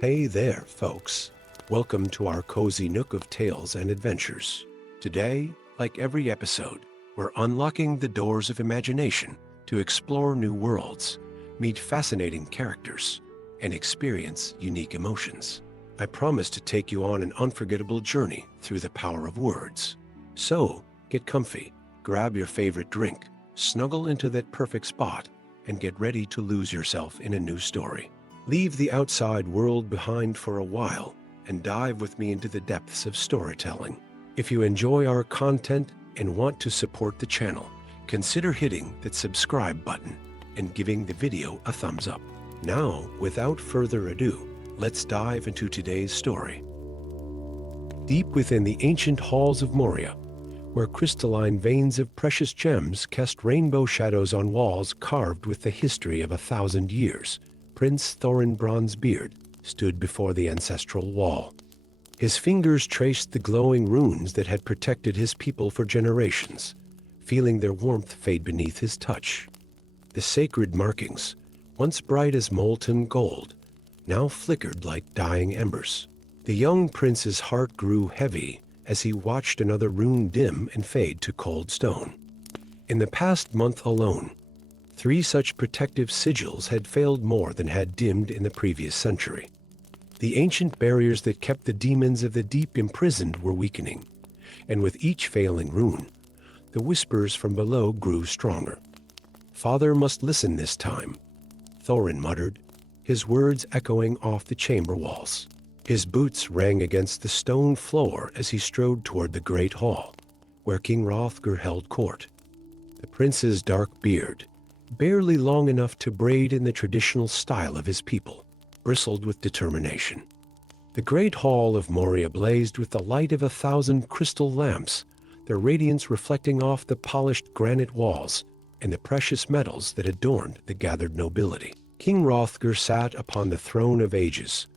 Hey there, folks. Welcome to our cozy nook of tales and adventures. Today, like every episode, we're unlocking the doors of imagination to explore new worlds, meet fascinating characters, and experience unique emotions. I promise to take you on an unforgettable journey through the power of words. So, get comfy, grab your favorite drink, snuggle into that perfect spot, and get ready to lose yourself in a new story. Leave the outside world behind for a while and dive with me into the depths of storytelling. If you enjoy our content and want to support the channel, consider hitting that subscribe button and giving the video a thumbs up. Now, without further ado, let's dive into today's story. Deep within the ancient halls of Moria, where crystalline veins of precious gems cast rainbow shadows on walls carved with the history of 1,000 years, Prince Thorin Bronzebeard stood before the ancestral wall. His fingers traced the glowing runes that had protected his people for generations, feeling their warmth fade beneath his touch. The sacred markings, once bright as molten gold, now flickered like dying embers. The young prince's heart grew heavy as he watched another rune dim and fade to cold stone. In the past month alone, 3 such protective sigils had failed more than had dimmed in the previous century. The ancient barriers that kept the demons of the deep imprisoned were weakening, and with each failing rune, the whispers from below grew stronger. "Father must listen this time," Thorin muttered, his words echoing off the chamber walls. His boots rang against the stone floor as he strode toward the great hall, where King Hrothgar held court. The prince's dark beard, barely long enough to braid in the traditional style of his people, bristled with determination. The great hall of Moria blazed with the light of 1,000 crystal lamps, their radiance reflecting off the polished granite walls and the precious metals that adorned the gathered nobility. King Hrothgar sat upon the throne of ages,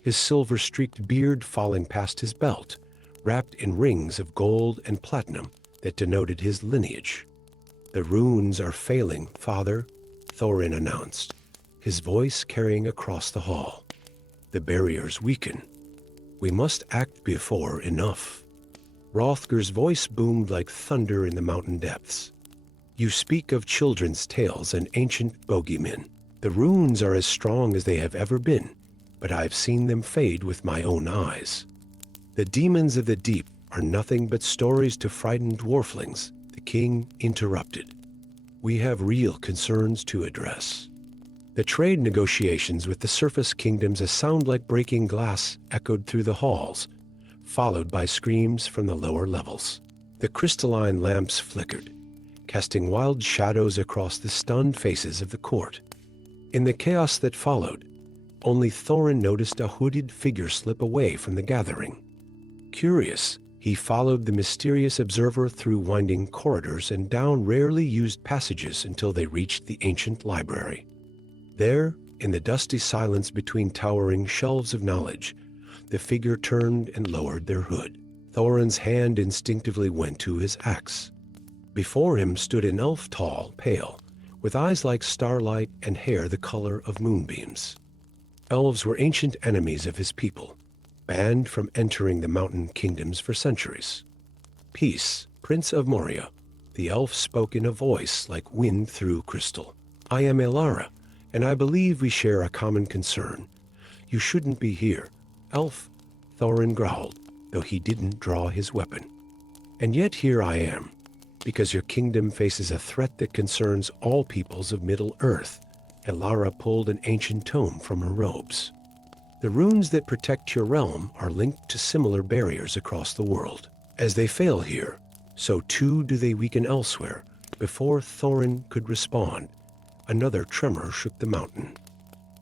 his silver-streaked beard falling past his belt, wrapped in rings of gold and platinum that denoted his lineage. "The runes are failing, Father," Thorin announced, his voice carrying across the hall. "The barriers weaken. We must act before enough." Hrothgar's voice boomed like thunder in the mountain depths. "You speak of children's tales and ancient bogeymen. The runes are as strong as they have ever been, but I've seen them fade with my own eyes. The demons of the deep are nothing but stories to frighten dwarflings," the king interrupted. "We have real concerns to address." The trade negotiations with the surface kingdoms, a sound like breaking glass, echoed through the halls, followed by screams from the lower levels. The crystalline lamps flickered, casting wild shadows across the stunned faces of the court. In the chaos that followed, only Thorin noticed a hooded figure slip away from the gathering. Curious, he followed the mysterious observer through winding corridors and down rarely used passages until they reached the ancient library. There, in the dusty silence between towering shelves of knowledge, the figure turned and lowered their hood. Thorin's hand instinctively went to his axe. Before him stood an elf, tall, pale, with eyes like starlight and hair the color of moonbeams. Elves were ancient enemies of his people, banned from entering the mountain kingdoms for centuries. "Peace, Prince of Moria," the elf spoke in a voice like wind through crystal. "I am Elara, and I believe we share a common concern. You shouldn't be here, elf," Thorin growled, though he didn't draw his weapon. "And yet here I am, because your kingdom faces a threat that concerns all peoples of Middle-earth." Elara pulled an ancient tome from her robes. "The runes that protect your realm are linked to similar barriers across the world. As they fail here, so too do they weaken elsewhere." Before Thorin could respond, another tremor shook the mountain.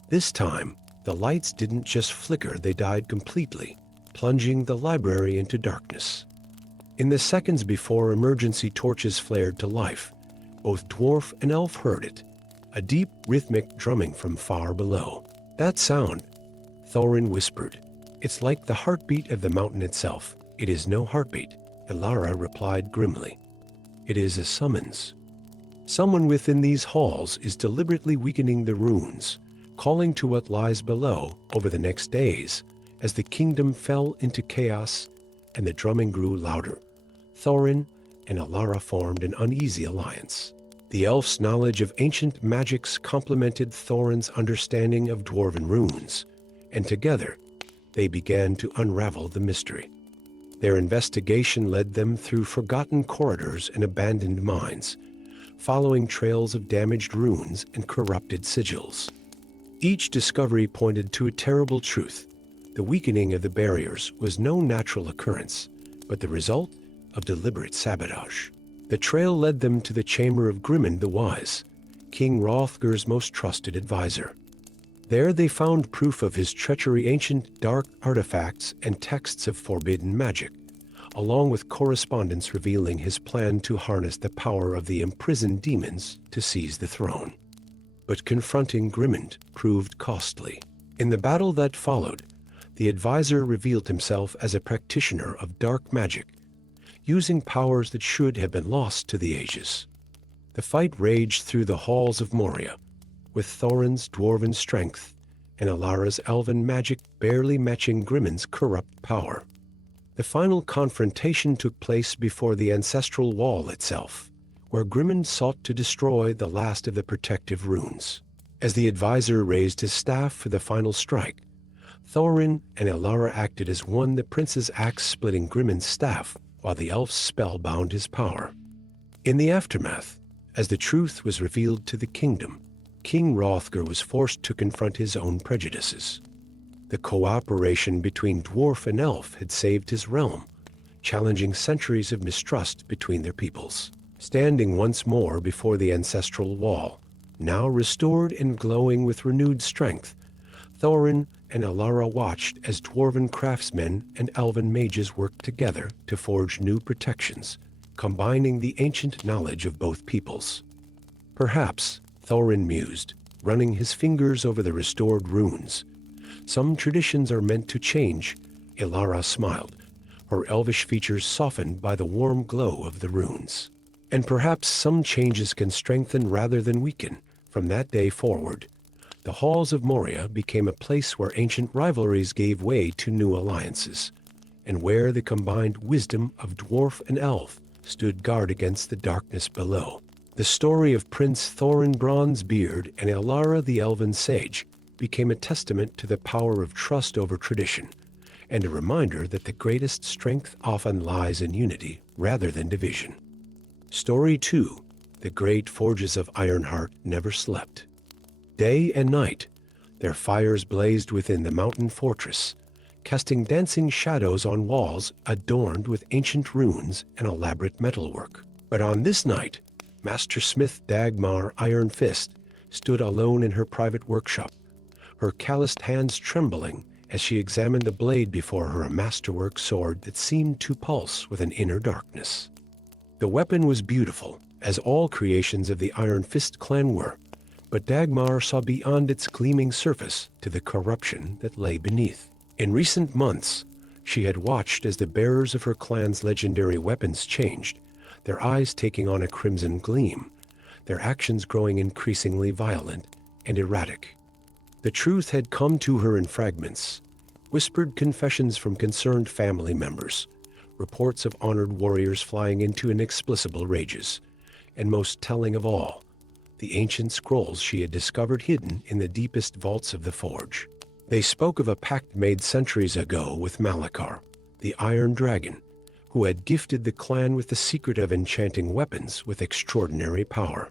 This time, the lights didn't just flicker, they died completely, plunging the library into darkness. In the seconds before emergency torches flared to life, both dwarf and elf heard it, a deep, rhythmic drumming from far below. "That sound," Thorin whispered. "It's like the heartbeat of the mountain itself." "It is no heartbeat," Elara replied grimly. "It is a summons. Someone within these halls is deliberately weakening the runes, calling to what lies below over the next days. As the kingdom fell into chaos and the drumming grew louder, Thorin and Alara formed an uneasy alliance. The elf's knowledge of ancient magics complemented Thorin's understanding of dwarven runes, and together they began to unravel the mystery. Their investigation led them through forgotten corridors and abandoned mines, following trails of damaged runes and corrupted sigils. Each discovery pointed to a terrible truth. The weakening of the barriers was no natural occurrence, but the result of deliberate sabotage. The trail led them to the chamber of Grimund the Wise, King Hrothgar's most trusted advisor. There they found proof of his treachery, ancient dark artifacts and texts of forbidden magic, along with correspondence revealing his plan to harness the power of the imprisoned demons to seize the throne. But confronting Grimund proved costly. In the battle that followed, the advisor revealed himself as a practitioner of dark magic, using powers that should have been lost to the ages. The fight raged through the halls of Moria, with Thorin's dwarven strength and Alara's elven magic barely matching Grimund's corrupt power. The final confrontation took place before the ancestral wall itself, where Grimund sought to destroy the last of the protective runes. As the advisor raised his staff for the final strike, Thorin and Alara acted as one, the prince's axe splitting Grimund's staff, while the elf's spell bound his power. In the aftermath, as the truth was revealed to the kingdom, King Hrothgar was forced to confront his own prejudices. The cooperation between dwarf and elf had saved his realm, challenging centuries of mistrust between their peoples. Standing once more before the ancestral wall, now restored and glowing with renewed strength, Thorin and Alara watched as dwarven craftsmen and elven mages worked together to forge new protections, combining the ancient knowledge of both peoples. Perhaps, Thorin mused, running his fingers over the restored runes, some traditions are meant to change. Alara smiled, her elvish features softened by the warm glow of the runes. And perhaps some changes can strengthen rather than weaken. From that day forward, the halls of Moria became a place where ancient rivalries gave way to new alliances, and where the combined wisdom of dwarf and elf stood guard against the darkness below. The story of Prince Thorin Bronzebeard and Alara the Elven Sage became a testament to the power of trust over tradition, and a reminder that the greatest strength often lies in unity rather than division. Story 2. The great forges of Ironheart never slept. Day and night, their fires blazed within the mountain fortress, casting dancing shadows on walls adorned with ancient runes and elaborate metalwork. But on this night, Master Smith Dagmar Iron Fist stood alone in her private workshop, her calloused hands trembling as she examined the blade before her, a masterwork sword that seemed to pulse with an inner darkness. The weapon was beautiful, as all creations of the Iron Fist clan were, but Dagmar saw beyond its gleaming surface to the corruption that lay beneath. In recent months, she had watched as the bearers of her clan's legendary weapons changed, their eyes taking on a crimson gleam, their actions growing increasingly violent and erratic. The truth had come to her in fragments, whispered confessions from concerned family members, reports of honored warriors flying into inexplicable rages, and most telling of all, the ancient scrolls she had discovered hidden in the deepest vaults of the forge. They spoke of a pact made centuries ago with Malakar, the Iron Dragon, who had gifted the clan with the secret of enchanting weapons with extraordinary power.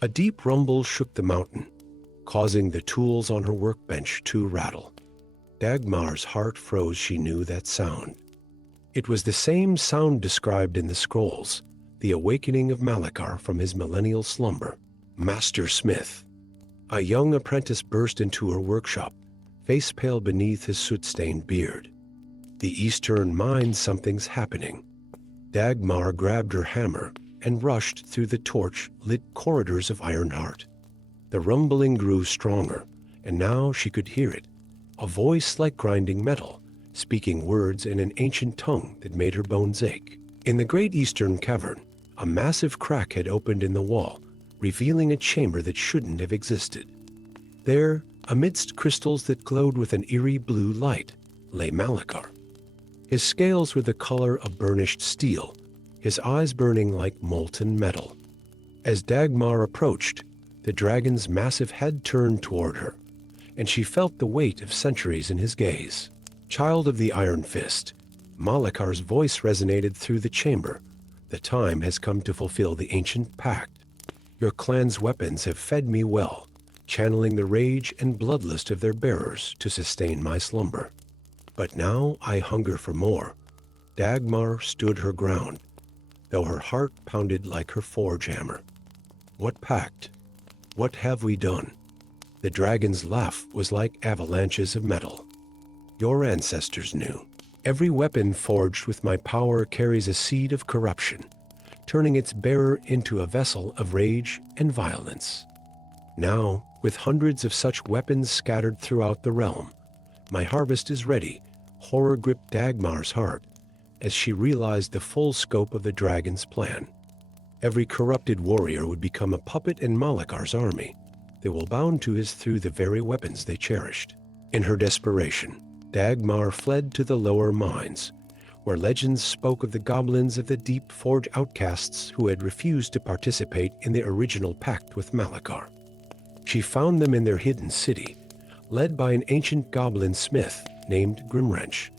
A deep rumble shook the mountain, causing the tools on her workbench to rattle. Dagmar's heart froze. She knew that sound. It was the same sound described in the scrolls, the awakening of Malakar from his millennial slumber. Master Smith, a young apprentice, burst into her workshop, face pale beneath his soot-stained beard. The Eastern mind, something's happening. Dagmar grabbed her hammer and rushed through the torch-lit corridors of Ironheart. The rumbling grew stronger, and now she could hear it, a voice like grinding metal, speaking words in an ancient tongue that made her bones ache. In the great eastern cavern, a massive crack had opened in the wall, revealing a chamber that shouldn't have existed. There, Amidst crystals that glowed with an eerie blue light lay Malachar. His scales were the color of burnished steel, his eyes burning like molten metal. As Dagmar approached, the dragon's massive head turned toward her, and she felt the weight of centuries in his gaze. Child of the Iron Fist, Malachar's voice resonated through the chamber. The time has come to fulfill the ancient pact. Your clan's weapons have fed me well, channeling the rage and bloodlust of their bearers to sustain my slumber. But now I hunger for more. Dagmar stood her ground, though her heart pounded like her forge hammer. What pact? What have we done? The dragon's laugh was like avalanches of metal. Your ancestors knew. Every weapon forged with my power carries a seed of corruption, turning its bearer into a vessel of rage and violence. Now, with hundreds of such weapons scattered throughout the realm, my harvest is ready. Horror gripped Dagmar's heart as she realized the full scope of the dragon's plan. Every corrupted warrior would become a puppet in Malachar's army. They will bound to his through the very weapons they cherished. In her desperation, Dagmar fled to the lower mines, where legends spoke of the goblins of the Deep Forge outcasts who had refused to participate in the original pact with Malachar. She found them in their hidden city, led by an ancient goblin smith named Grimwrench,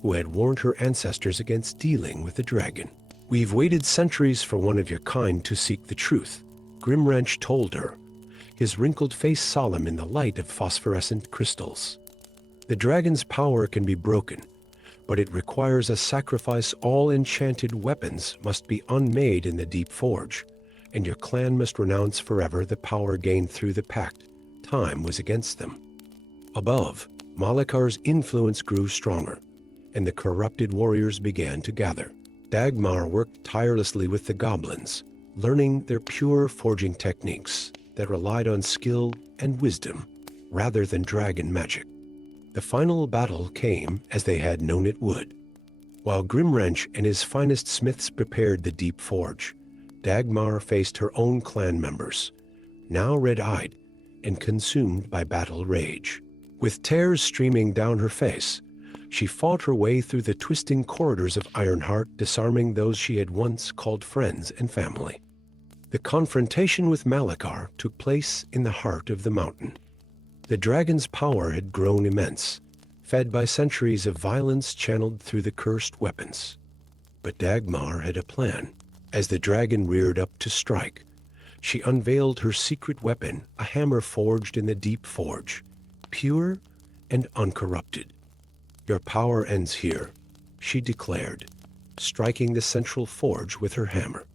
who had warned her ancestors against dealing with the dragon. We've waited centuries for one of your kind to seek the truth, Grimwrench told her, his wrinkled face solemn in the light of phosphorescent crystals. The dragon's power can be broken, but it requires a sacrifice. All enchanted weapons must be unmade in the Deep Forge, and your clan must renounce forever the power gained through the pact. Time was against them. Above, Malachar's influence grew stronger, and the corrupted warriors began to gather. Dagmar worked tirelessly with the goblins, learning their pure forging techniques that relied on skill and wisdom rather than dragon magic. The final battle came as they had known it would. While Grimwrench and his finest smiths prepared the Deep Forge, Dagmar faced her own clan members, now red-eyed and consumed by battle rage. With tears streaming down her face, she fought her way through the twisting corridors of Ironheart, disarming those she had once called friends and family. The confrontation with Malachar took place in the heart of the mountain. The dragon's power had grown immense, fed by centuries of violence channeled through the cursed weapons. But Dagmar had a plan. As the dragon reared up to strike, she unveiled her secret weapon, a hammer forged in the Deep Forge, pure and uncorrupted. Your power ends here, she declared, striking the central forge with her hammer.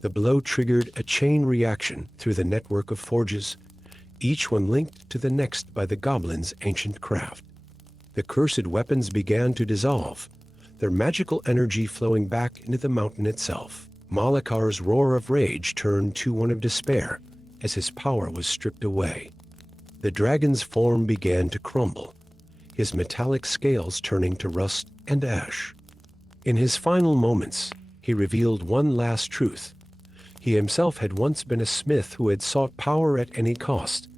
The blow triggered a chain reaction through the network of forges, each one linked to the next by the goblin's ancient craft. The cursed weapons began to dissolve, their magical energy flowing back into the mountain itself. Malachar's roar of rage turned to one of despair as his power was stripped away. The dragon's form began to crumble, his metallic scales turning to rust and ash. In his final moments, he revealed one last truth. He himself had once been a smith who had sought power at any cost,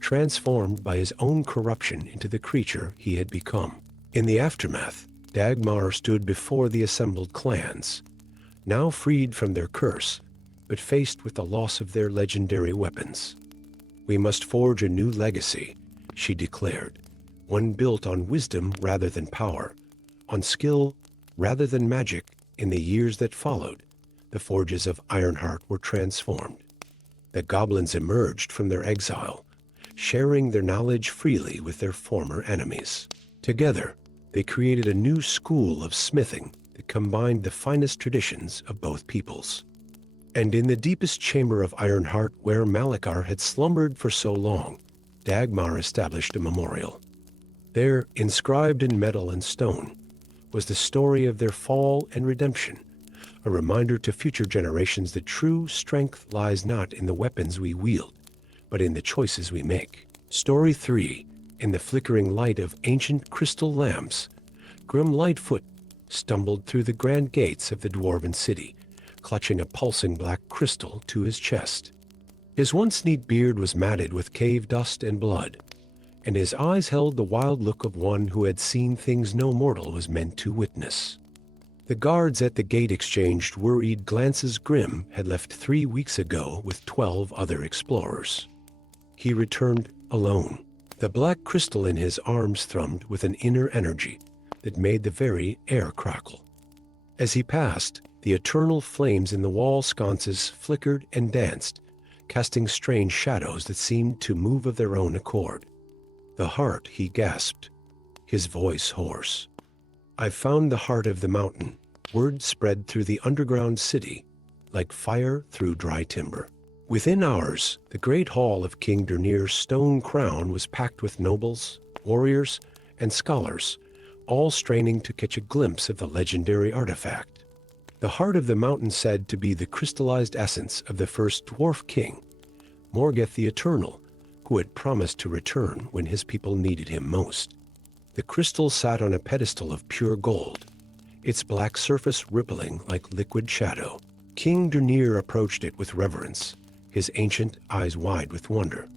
transformed by his own corruption into the creature he had become. In the aftermath, Dagmar stood before the assembled clans, now freed from their curse, but faced with the loss of their legendary weapons. We must forge a new legacy, she declared, one built on wisdom rather than power, on skill rather than magic. In the years that followed, the forges of Ironheart were transformed. The goblins emerged from their exile, sharing their knowledge freely with their former enemies. Together, they created a new school of smithing that combined the finest traditions of both peoples. And in the deepest chamber of Ironheart, where Malachar had slumbered for so long, Dagmar established a memorial. There, inscribed in metal and stone, was the story of their fall and redemption, a reminder to future generations that true strength lies not in the weapons we wield, but in the choices we make. Story 3. In the flickering light of ancient crystal lamps, Grim Lightfoot stumbled through the grand gates of the Dwarven city, clutching a pulsing black crystal to his chest. His once neat beard was matted with cave dust and blood, and his eyes held the wild look of one who had seen things no mortal was meant to witness. The guards at the gate exchanged worried glances. Grim had left 3 weeks ago with 12 other explorers. He returned alone. The black crystal in his arms thrummed with an inner energy that made the very air crackle. As he passed, the eternal flames in the wall sconces flickered and danced, casting strange shadows that seemed to move of their own accord. "The heart," he gasped, his voice hoarse. "I've found the heart of the mountain." Word spread through the underground city like fire through dry timber. Within hours, the great hall of King Durnir's stone crown was packed with nobles, warriors, and scholars, all straining to catch a glimpse of the legendary artifact. The heart of the mountain, said to be the crystallized essence of the first dwarf king, Morgoth the Eternal, who had promised to return when his people needed him most. The crystal sat on a pedestal of pure gold, its black surface rippling like liquid shadow. King Durnir approached it with reverence, his ancient eyes wide with wonder.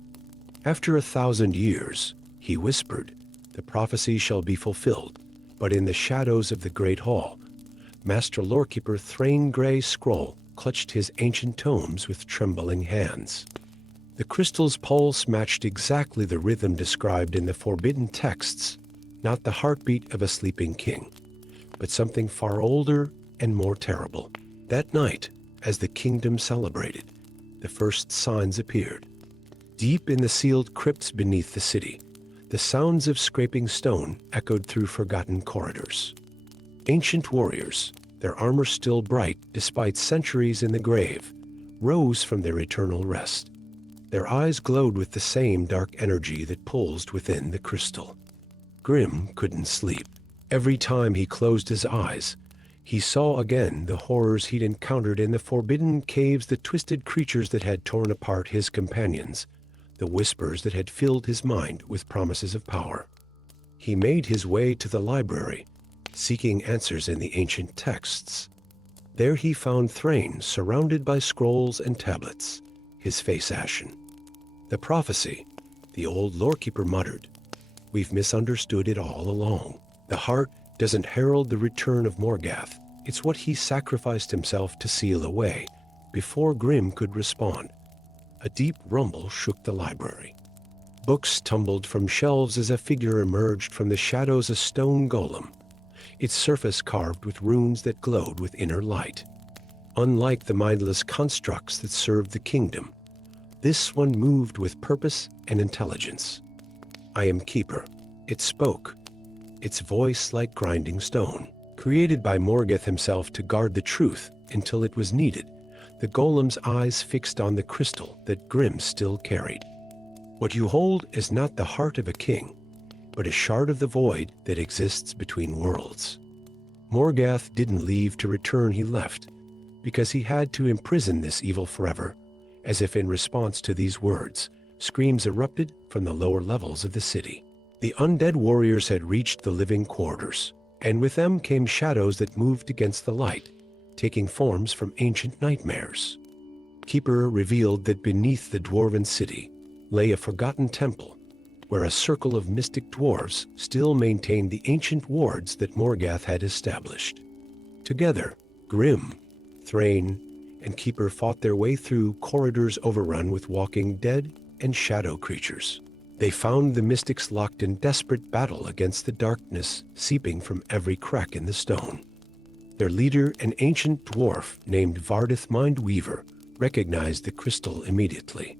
"After 1,000 years," he whispered, "the prophecy shall be fulfilled." But in the shadows of the great hall, Master Lorekeeper Thrain Grey Scroll clutched his ancient tomes with trembling hands. The crystal's pulse matched exactly the rhythm described in the forbidden texts, not the heartbeat of a sleeping king, but something far older and more terrible. That night, as the kingdom celebrated, the first signs appeared. Deep in the sealed crypts beneath the city, the sounds of scraping stone echoed through forgotten corridors. Ancient warriors, their armor still bright despite centuries in the grave, rose from their eternal rest. Their eyes glowed with the same dark energy that pulsed within the crystal. Grim couldn't sleep. Every time he closed his eyes, he saw again the horrors he'd encountered in the forbidden caves, the twisted creatures that had torn apart his companions, the whispers that had filled his mind with promises of power. He made his way to the library, seeking answers in the ancient texts. There he found Thrain surrounded by scrolls and tablets, his face ashen. "The prophecy," the old lorekeeper muttered. "We've misunderstood it all along. The heart doesn't herald the return of Morgoth. It's what he sacrificed himself to seal away." Before Grim could respond, a deep rumble shook the library. Books tumbled from shelves as a figure emerged from the shadows, a stone golem, its surface carved with runes that glowed with inner light. Unlike the mindless constructs that served the kingdom, this one moved with purpose and intelligence. "I am Keeper," it spoke, its voice like grinding stone. Created by Morgoth himself to guard the truth until it was needed, the golem's eyes fixed on the crystal that Grim still carried. "What you hold is not the heart of a king, but a shard of the void that exists between worlds." Morgoth didn't leave to return. He left because he had to imprison this evil forever. As if in response to these words, screams erupted from the lower levels of the city. The undead warriors had reached the living quarters, and with them came shadows that moved against the light, taking forms from ancient nightmares. Keeper revealed that beneath the Dwarven city lay a forgotten temple, where a circle of mystic dwarves still maintained the ancient wards that Morgoth had established. Together, Grim, Thrain, and Keeper fought their way through corridors overrun with walking dead and shadow creatures. They found the mystics locked in desperate battle against the darkness seeping from every crack in the stone. Their leader, an ancient dwarf named Vardith Mindweaver, recognized the crystal immediately.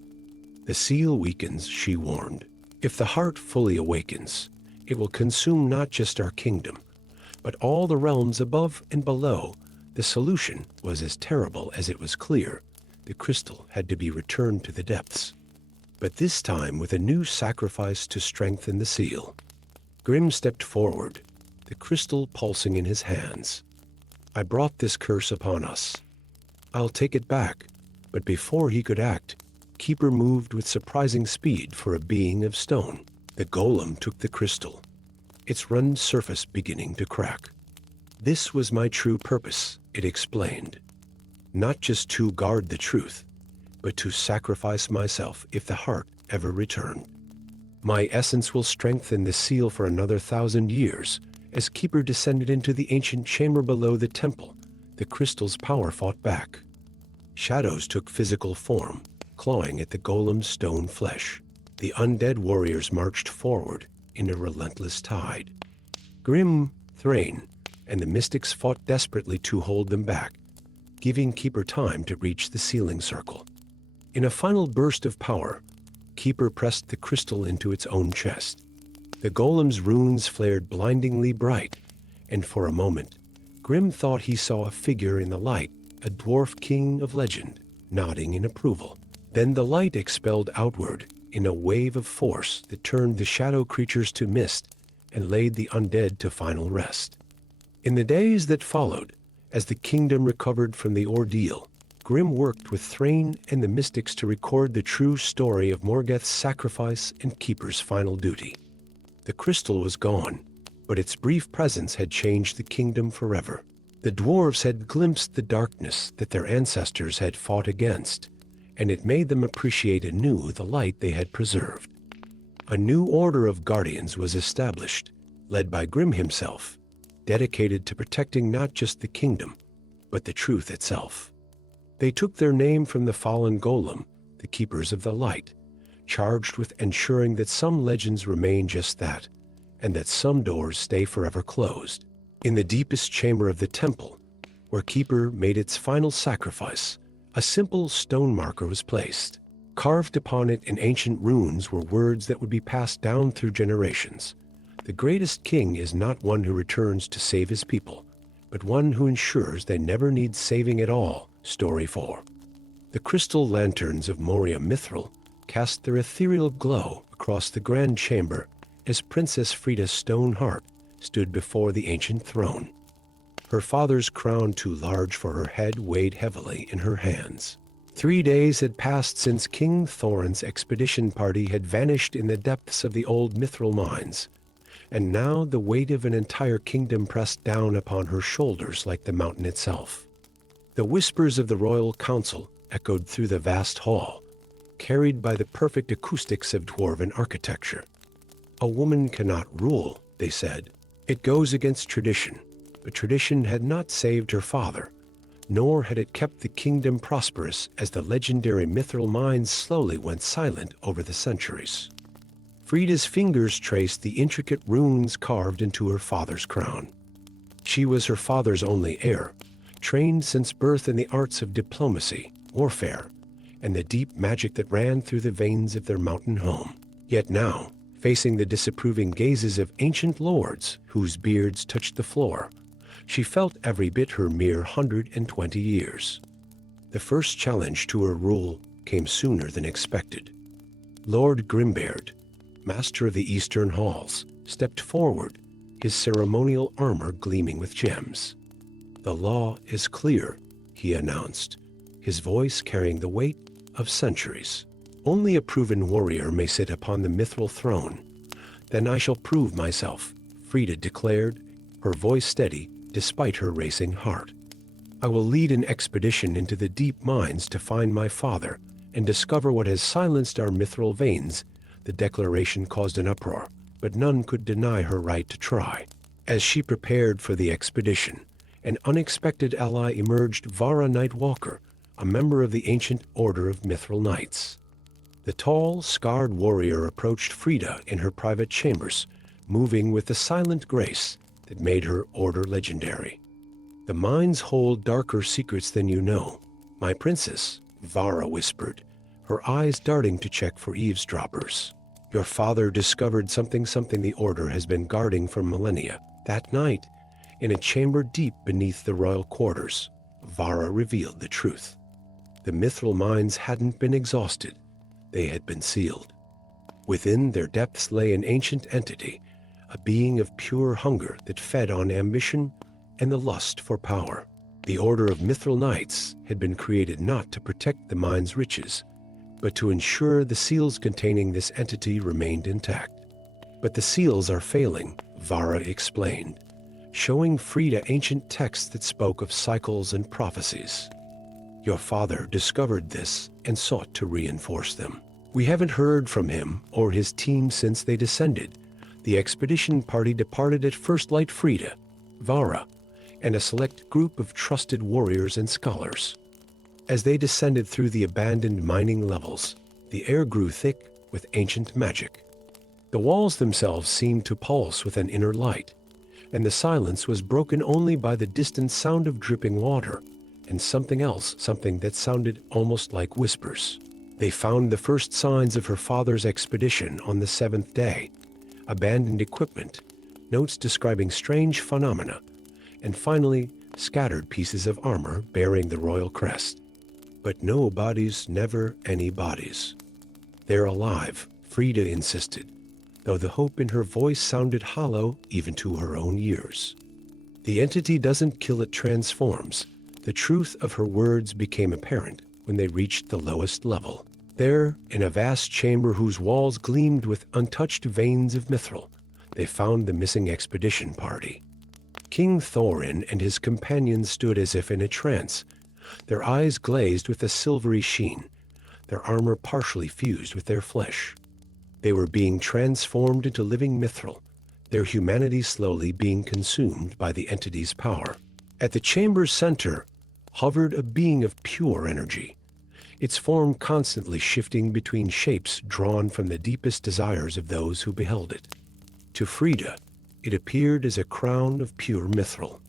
"The seal weakens," she warned. "If the heart fully awakens, it will consume not just our kingdom, but all the realms above and below." The solution was as terrible as it was clear. The crystal had to be returned to the depths, but this time with a new sacrifice to strengthen the seal. Grim stepped forward, the crystal pulsing in his hands. "I brought this curse upon us. I'll take it back." But before he could act, Keeper moved with surprising speed for a being of stone. The golem took the crystal, its run surface beginning to crack. "This was my true purpose," it explained. "Not just to guard the truth, but to sacrifice myself if the heart ever returned." My essence will strengthen the seal for another 1,000 years. As Keeper descended into the ancient chamber below the temple, the crystal's power fought back. Shadows took physical form, clawing at the golem's stone flesh. The undead warriors marched forward in a relentless tide. Grim, Thrain, and the mystics fought desperately to hold them back, giving Keeper time to reach the sealing circle. In a final burst of power, Keeper pressed the crystal into its own chest. The golem's runes flared blindingly bright, and for a moment, Grim thought he saw a figure in the light, a dwarf king of legend, nodding in approval. Then the light expelled outward in a wave of force that turned the shadow creatures to mist and laid the undead to final rest. In the days that followed, as the kingdom recovered from the ordeal, Grim worked with Thrain and the mystics to record the true story of Morgeth's sacrifice and Keeper's final duty. The crystal was gone, but its brief presence had changed the kingdom forever. The dwarves had glimpsed the darkness that their ancestors had fought against, and it made them appreciate anew the light they had preserved. A new order of guardians was established, led by Grim himself, dedicated to protecting not just the kingdom, but the truth itself. They took their name from the fallen golem, the Keepers of the Light, charged with ensuring that some legends remain just that, and that some doors stay forever closed. In the deepest chamber of the temple, where Keeper made its final sacrifice, a simple stone marker was placed. Carved upon it in ancient runes were words that would be passed down through generations. The greatest king is not one who returns to save his people, but one who ensures they never need saving at all. Story 4. The crystal lanterns of Moria Mithril cast their ethereal glow across the grand chamber as Princess Frida's stone heart stood before the ancient throne. Her father's crown, too large for her head, weighed heavily in her hands. 3 days had passed since King Thorin's expedition party had vanished in the depths of the old mithril mines, and now the weight of an entire kingdom pressed down upon her shoulders like the mountain itself. The whispers of the royal council echoed through the vast hall, carried by the perfect acoustics of Dwarven architecture. A woman cannot rule, they said. It goes against tradition, but tradition had not saved her father, nor had it kept the kingdom prosperous as the legendary mithril mines slowly went silent over the centuries. Frida's fingers traced the intricate runes carved into her father's crown. She was her father's only heir, trained since birth in the arts of diplomacy, warfare, and the deep magic that ran through the veins of their mountain home. Yet now, facing the disapproving gazes of ancient lords whose beards touched the floor, she felt every bit her mere 120 years. The first challenge to her rule came sooner than expected. Lord Grimbeard, master of the Eastern Halls, stepped forward, his ceremonial armor gleaming with gems. "The law is clear," he announced, his voice carrying the weight of centuries. "Only a proven warrior may sit upon the mithril throne." "Then I shall prove myself," Frida declared, her voice steady despite her racing heart. "I will lead an expedition into the deep mines to find my father and discover what has silenced our mithril veins." The declaration caused an uproar, but none could deny her right to try. As she prepared for the expedition, an unexpected ally emerged, Vara Nightwalker, a member of the ancient order of Mithril Knights. The tall, scarred warrior approached Frida in her private chambers, moving with the silent grace that made her order legendary. "The mines hold darker secrets than you know, my princess," Vara whispered, her eyes darting to check for eavesdroppers. "Your father discovered something the order has been guarding for millennia. That night, in a chamber deep beneath the royal quarters, Vara revealed the truth. The mithril mines hadn't been exhausted, they had been sealed. Within their depths lay an ancient entity, a being of pure hunger that fed on ambition and the lust for power. The Order of Mithril Knights had been created not to protect the mine's riches, but to ensure the seals containing this entity remained intact. But the seals are failing, Vara explained, showing Frida ancient texts that spoke of cycles and prophecies. Your father discovered this and sought to reinforce them. "We haven't heard from him or his team since they descended. The expedition party departed at first light. Frida, Vara, and a select group of trusted warriors and scholars. As they descended through the abandoned mining levels, the air grew thick with ancient magic. The walls themselves seemed to pulse with an inner light, and the silence was broken only by the distant sound of dripping water and something else, something that sounded almost like whispers. They found the first signs of her father's expedition on the 7th day: abandoned equipment, notes describing strange phenomena, and finally scattered pieces of armor bearing the royal crest. But no bodies, never any bodies. "They're alive," Frida insisted, though the hope in her voice sounded hollow even to her own ears. "The entity doesn't kill, it transforms." The truth of her words became apparent when they reached the lowest level. There, in a vast chamber whose walls gleamed with untouched veins of mithril, they found the missing expedition party. King Thorin and his companions stood as if in a trance, their eyes glazed with a silvery sheen, their armor partially fused with their flesh. They were being transformed into living mithril, their humanity slowly being consumed by the entity's power. At the chamber's center hovered a being of pure energy, its form constantly shifting between shapes drawn from the deepest desires of those who beheld it. To Frida, it appeared as a crown of pure mithril.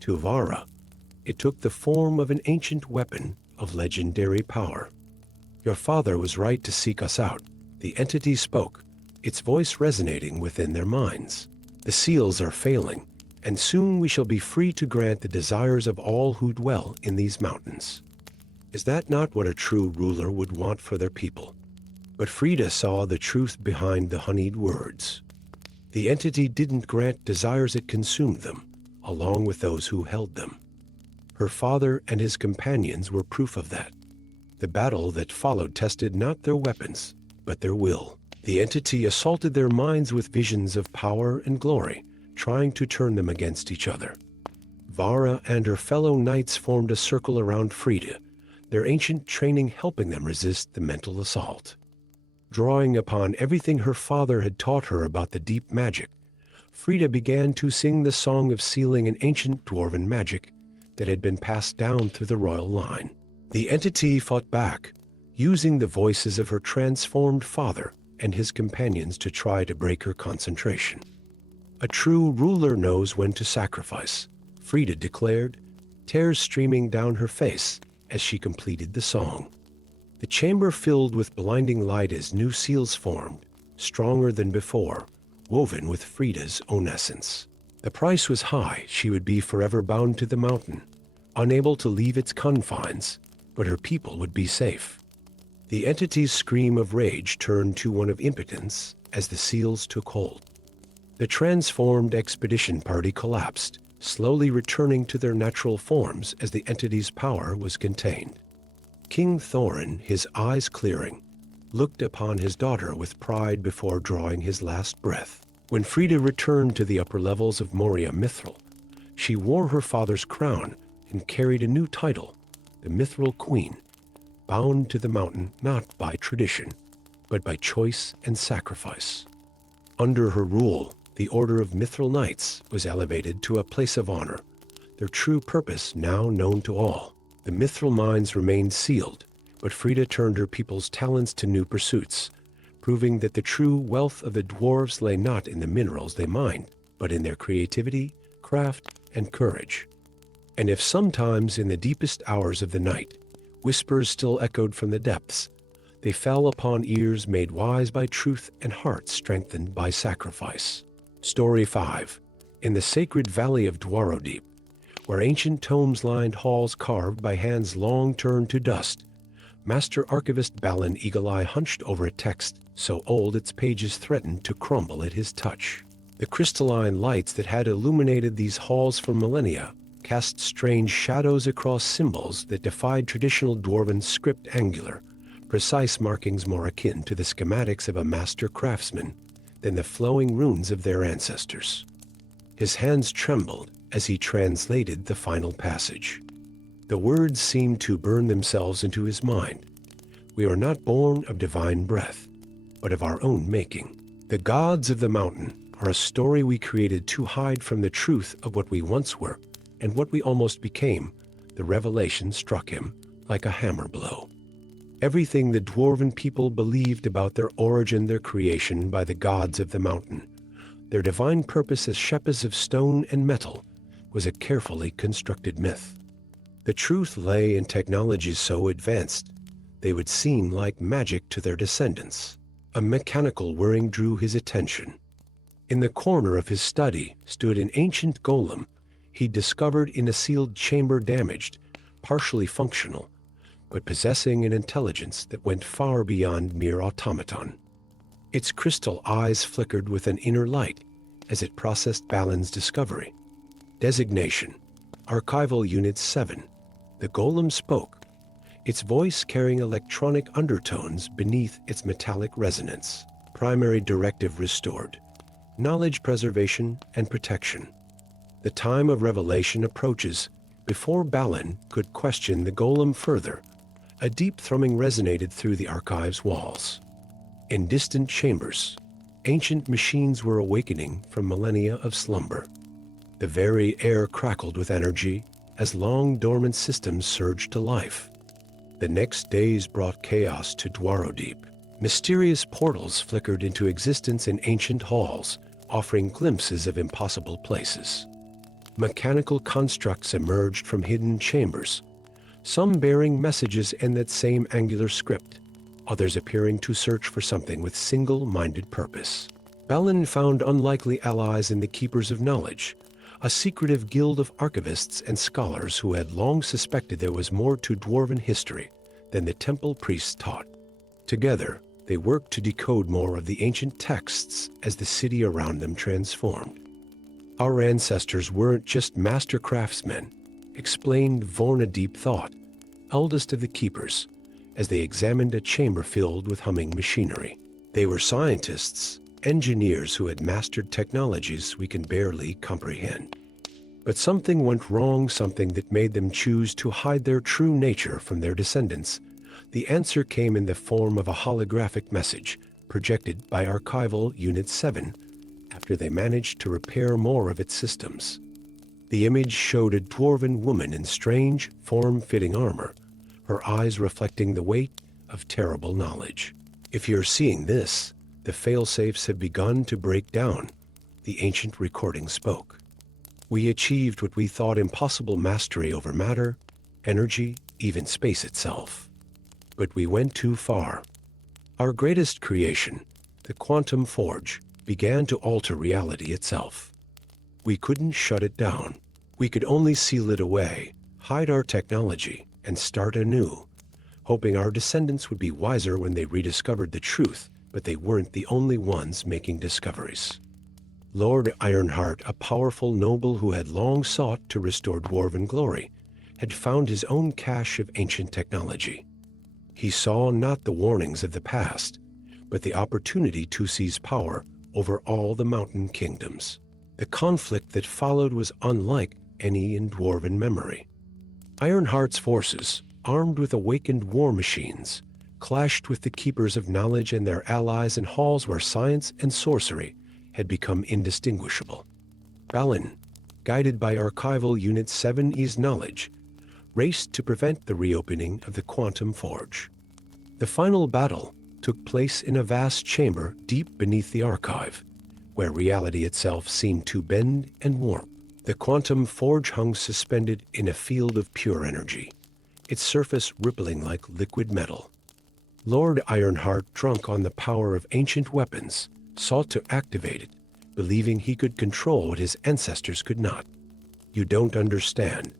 To Vara, it took the form of an ancient weapon of legendary power. "Your father was right to seek us out," the entity spoke, its voice resonating within their minds. "The seals are failing, and soon we shall be free to grant the desires of all who dwell in these mountains." Is that not what a true ruler would want for their people? But Frida saw the truth behind the honeyed words. The entity didn't grant desires, it consumed them, along with those who held them. Her father and his companions were proof of that. The battle that followed tested not their weapons, but their will. The entity assaulted their minds with visions of power and glory, trying to turn them against each other. Vara and her fellow knights formed a circle around Frida, their ancient training helping them resist the mental assault. Drawing upon everything her father had taught her about the deep magic, Frida began to sing the song of sealing an ancient Dwarven magic that had been passed down through the royal line. The entity fought back, using the voices of her transformed father and his companions to try to break her concentration. "A true ruler knows when to sacrifice," Frida declared, tears streaming down her face as she completed the song. The chamber filled with blinding light as new seals formed, stronger than before, woven with Frida's own essence. The price was high. She would be forever bound to the mountain, unable to leave its confines, but her people would be safe. The entity's scream of rage turned to one of impotence as the seals took hold. The transformed expedition party collapsed, slowly returning to their natural forms as the entity's power was contained. King Thorin, his eyes clearing, looked upon his daughter with pride before drawing his last breath. When Frida returned to the upper levels of Moria Mithril, she wore her father's crown and carried a new title, the Mithril Queen, bound to the mountain not by tradition, but by choice and sacrifice. Under her rule, the Order of Mithril Knights was elevated to a place of honor, their true purpose now known to all. The mithril mines remained sealed, but Frida turned her people's talents to new pursuits, proving that the true wealth of the dwarves lay not in the minerals they mined, but in their creativity, craft, and courage. And if sometimes in the deepest hours of the night, whispers still echoed from the depths, they fell upon ears made wise by truth and hearts strengthened by sacrifice. Story 5. In the sacred valley of Dwarodeep, where ancient tomes lined halls carved by hands long turned to dust, Master Archivist Balin Eagle-Eye hunched over a text so old its pages threatened to crumble at his touch. The crystalline lights that had illuminated these halls for millennia cast strange shadows across symbols that defied traditional Dwarven script, angular, precise markings more akin to the schematics of a master craftsman than the flowing runes of their ancestors. His hands trembled as he translated the final passage. The words seemed to burn themselves into his mind. We are not born of divine breath, but of our own making. The gods of the mountain are a story we created to hide from the truth of what we once were and what we almost became. The revelation struck him like a hammer blow. Everything the Dwarven people believed about their origin, their creation by the gods of the mountain, their divine purpose as shepherds of stone and metal, was a carefully constructed myth. The truth lay in technologies so advanced they would seem like magic to their descendants. A mechanical whirring drew his attention. In the corner of his study stood an ancient golem he'd discovered in a sealed chamber, damaged, partially functional, but possessing an intelligence that went far beyond mere automaton. Its crystal eyes flickered with an inner light as it processed Balin's discovery. Designation: Archival Unit 7. The golem spoke, its voice carrying electronic undertones beneath its metallic resonance. Primary directive restored: knowledge preservation and protection. The time of revelation approaches. Before Balin could question the golem further, a deep thrumming resonated through the archive's walls. In distant chambers, ancient machines were awakening from millennia of slumber. The very air crackled with energy as long-dormant systems surged to life. The next days brought chaos to Dwarodeep. Mysterious portals flickered into existence in ancient halls, offering glimpses of impossible places. Mechanical constructs emerged from hidden chambers, some bearing messages in that same angular script, others appearing to search for something with single-minded purpose. Balin found unlikely allies in the Keepers of Knowledge, a secretive guild of archivists and scholars who had long suspected there was more to Dwarven history than the temple priests taught. Together, they worked to decode more of the ancient texts as the city around them transformed. Our ancestors weren't just master craftsmen, explained Vorna Deep Thought, eldest of the Keepers, as they examined a chamber filled with humming machinery. They were scientists, engineers who had mastered technologies we can barely comprehend. But something went wrong, something that made them choose to hide their true nature from their descendants. The answer came in the form of a holographic message projected by Archival Unit 7 after they managed to repair more of its systems. The image showed a Dwarven woman in strange, form-fitting armor, her eyes reflecting the weight of terrible knowledge. "If you're seeing this, the failsafes have begun to break down," the ancient recording spoke. "We achieved what we thought impossible: mastery over matter, energy, even space itself. But we went too far. Our greatest creation, the quantum forge, began to alter reality itself. We couldn't shut it down. We could only seal it away, hide our technology, and start anew, hoping our descendants would be wiser when they rediscovered the truth. But they weren't the only ones making discoveries. Lord Ironheart, a powerful noble who had long sought to restore Dwarven glory, had found his own cache of ancient technology. He saw not the warnings of the past, but the opportunity to seize power over all the mountain kingdoms. The conflict that followed was unlike any in Dwarven memory. Ironheart's forces, armed with awakened war machines, clashed with the Keepers of Knowledge and their allies in halls where science and sorcery had become indistinguishable. Balin, guided by Archival Unit 7's knowledge, raced to prevent the reopening of the Quantum Forge. The final battle took place in a vast chamber deep beneath the archive, where reality itself seemed to bend and warp. The Quantum Forge hung suspended in a field of pure energy, its surface rippling like liquid metal. Lord Ironheart, drunk on the power of ancient weapons, sought to activate it, believing he could control what his ancestors could not. "You don't understand,"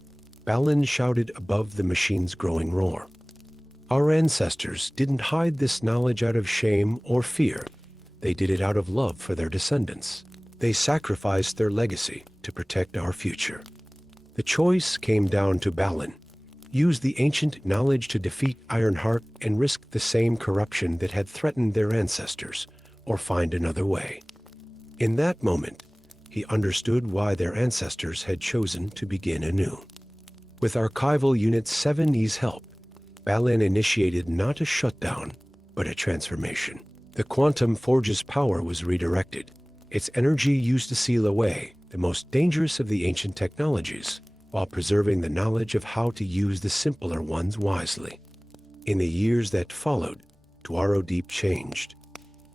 Balin shouted above the machine's growing roar. "Our ancestors didn't hide this knowledge out of shame or fear. They did it out of love for their descendants. They sacrificed their legacy to protect our future." The choice came down to Balin: use the ancient knowledge to defeat Ironheart and risk the same corruption that had threatened their ancestors, or find another way. In that moment, he understood why their ancestors had chosen to begin anew. With Archival Unit 7's help, Balin initiated not a shutdown, but a transformation. The quantum forge's power was redirected, its energy used to seal away the most dangerous of the ancient technologies, while preserving the knowledge of how to use the simpler ones wisely. In the years that followed, Dwarven changed.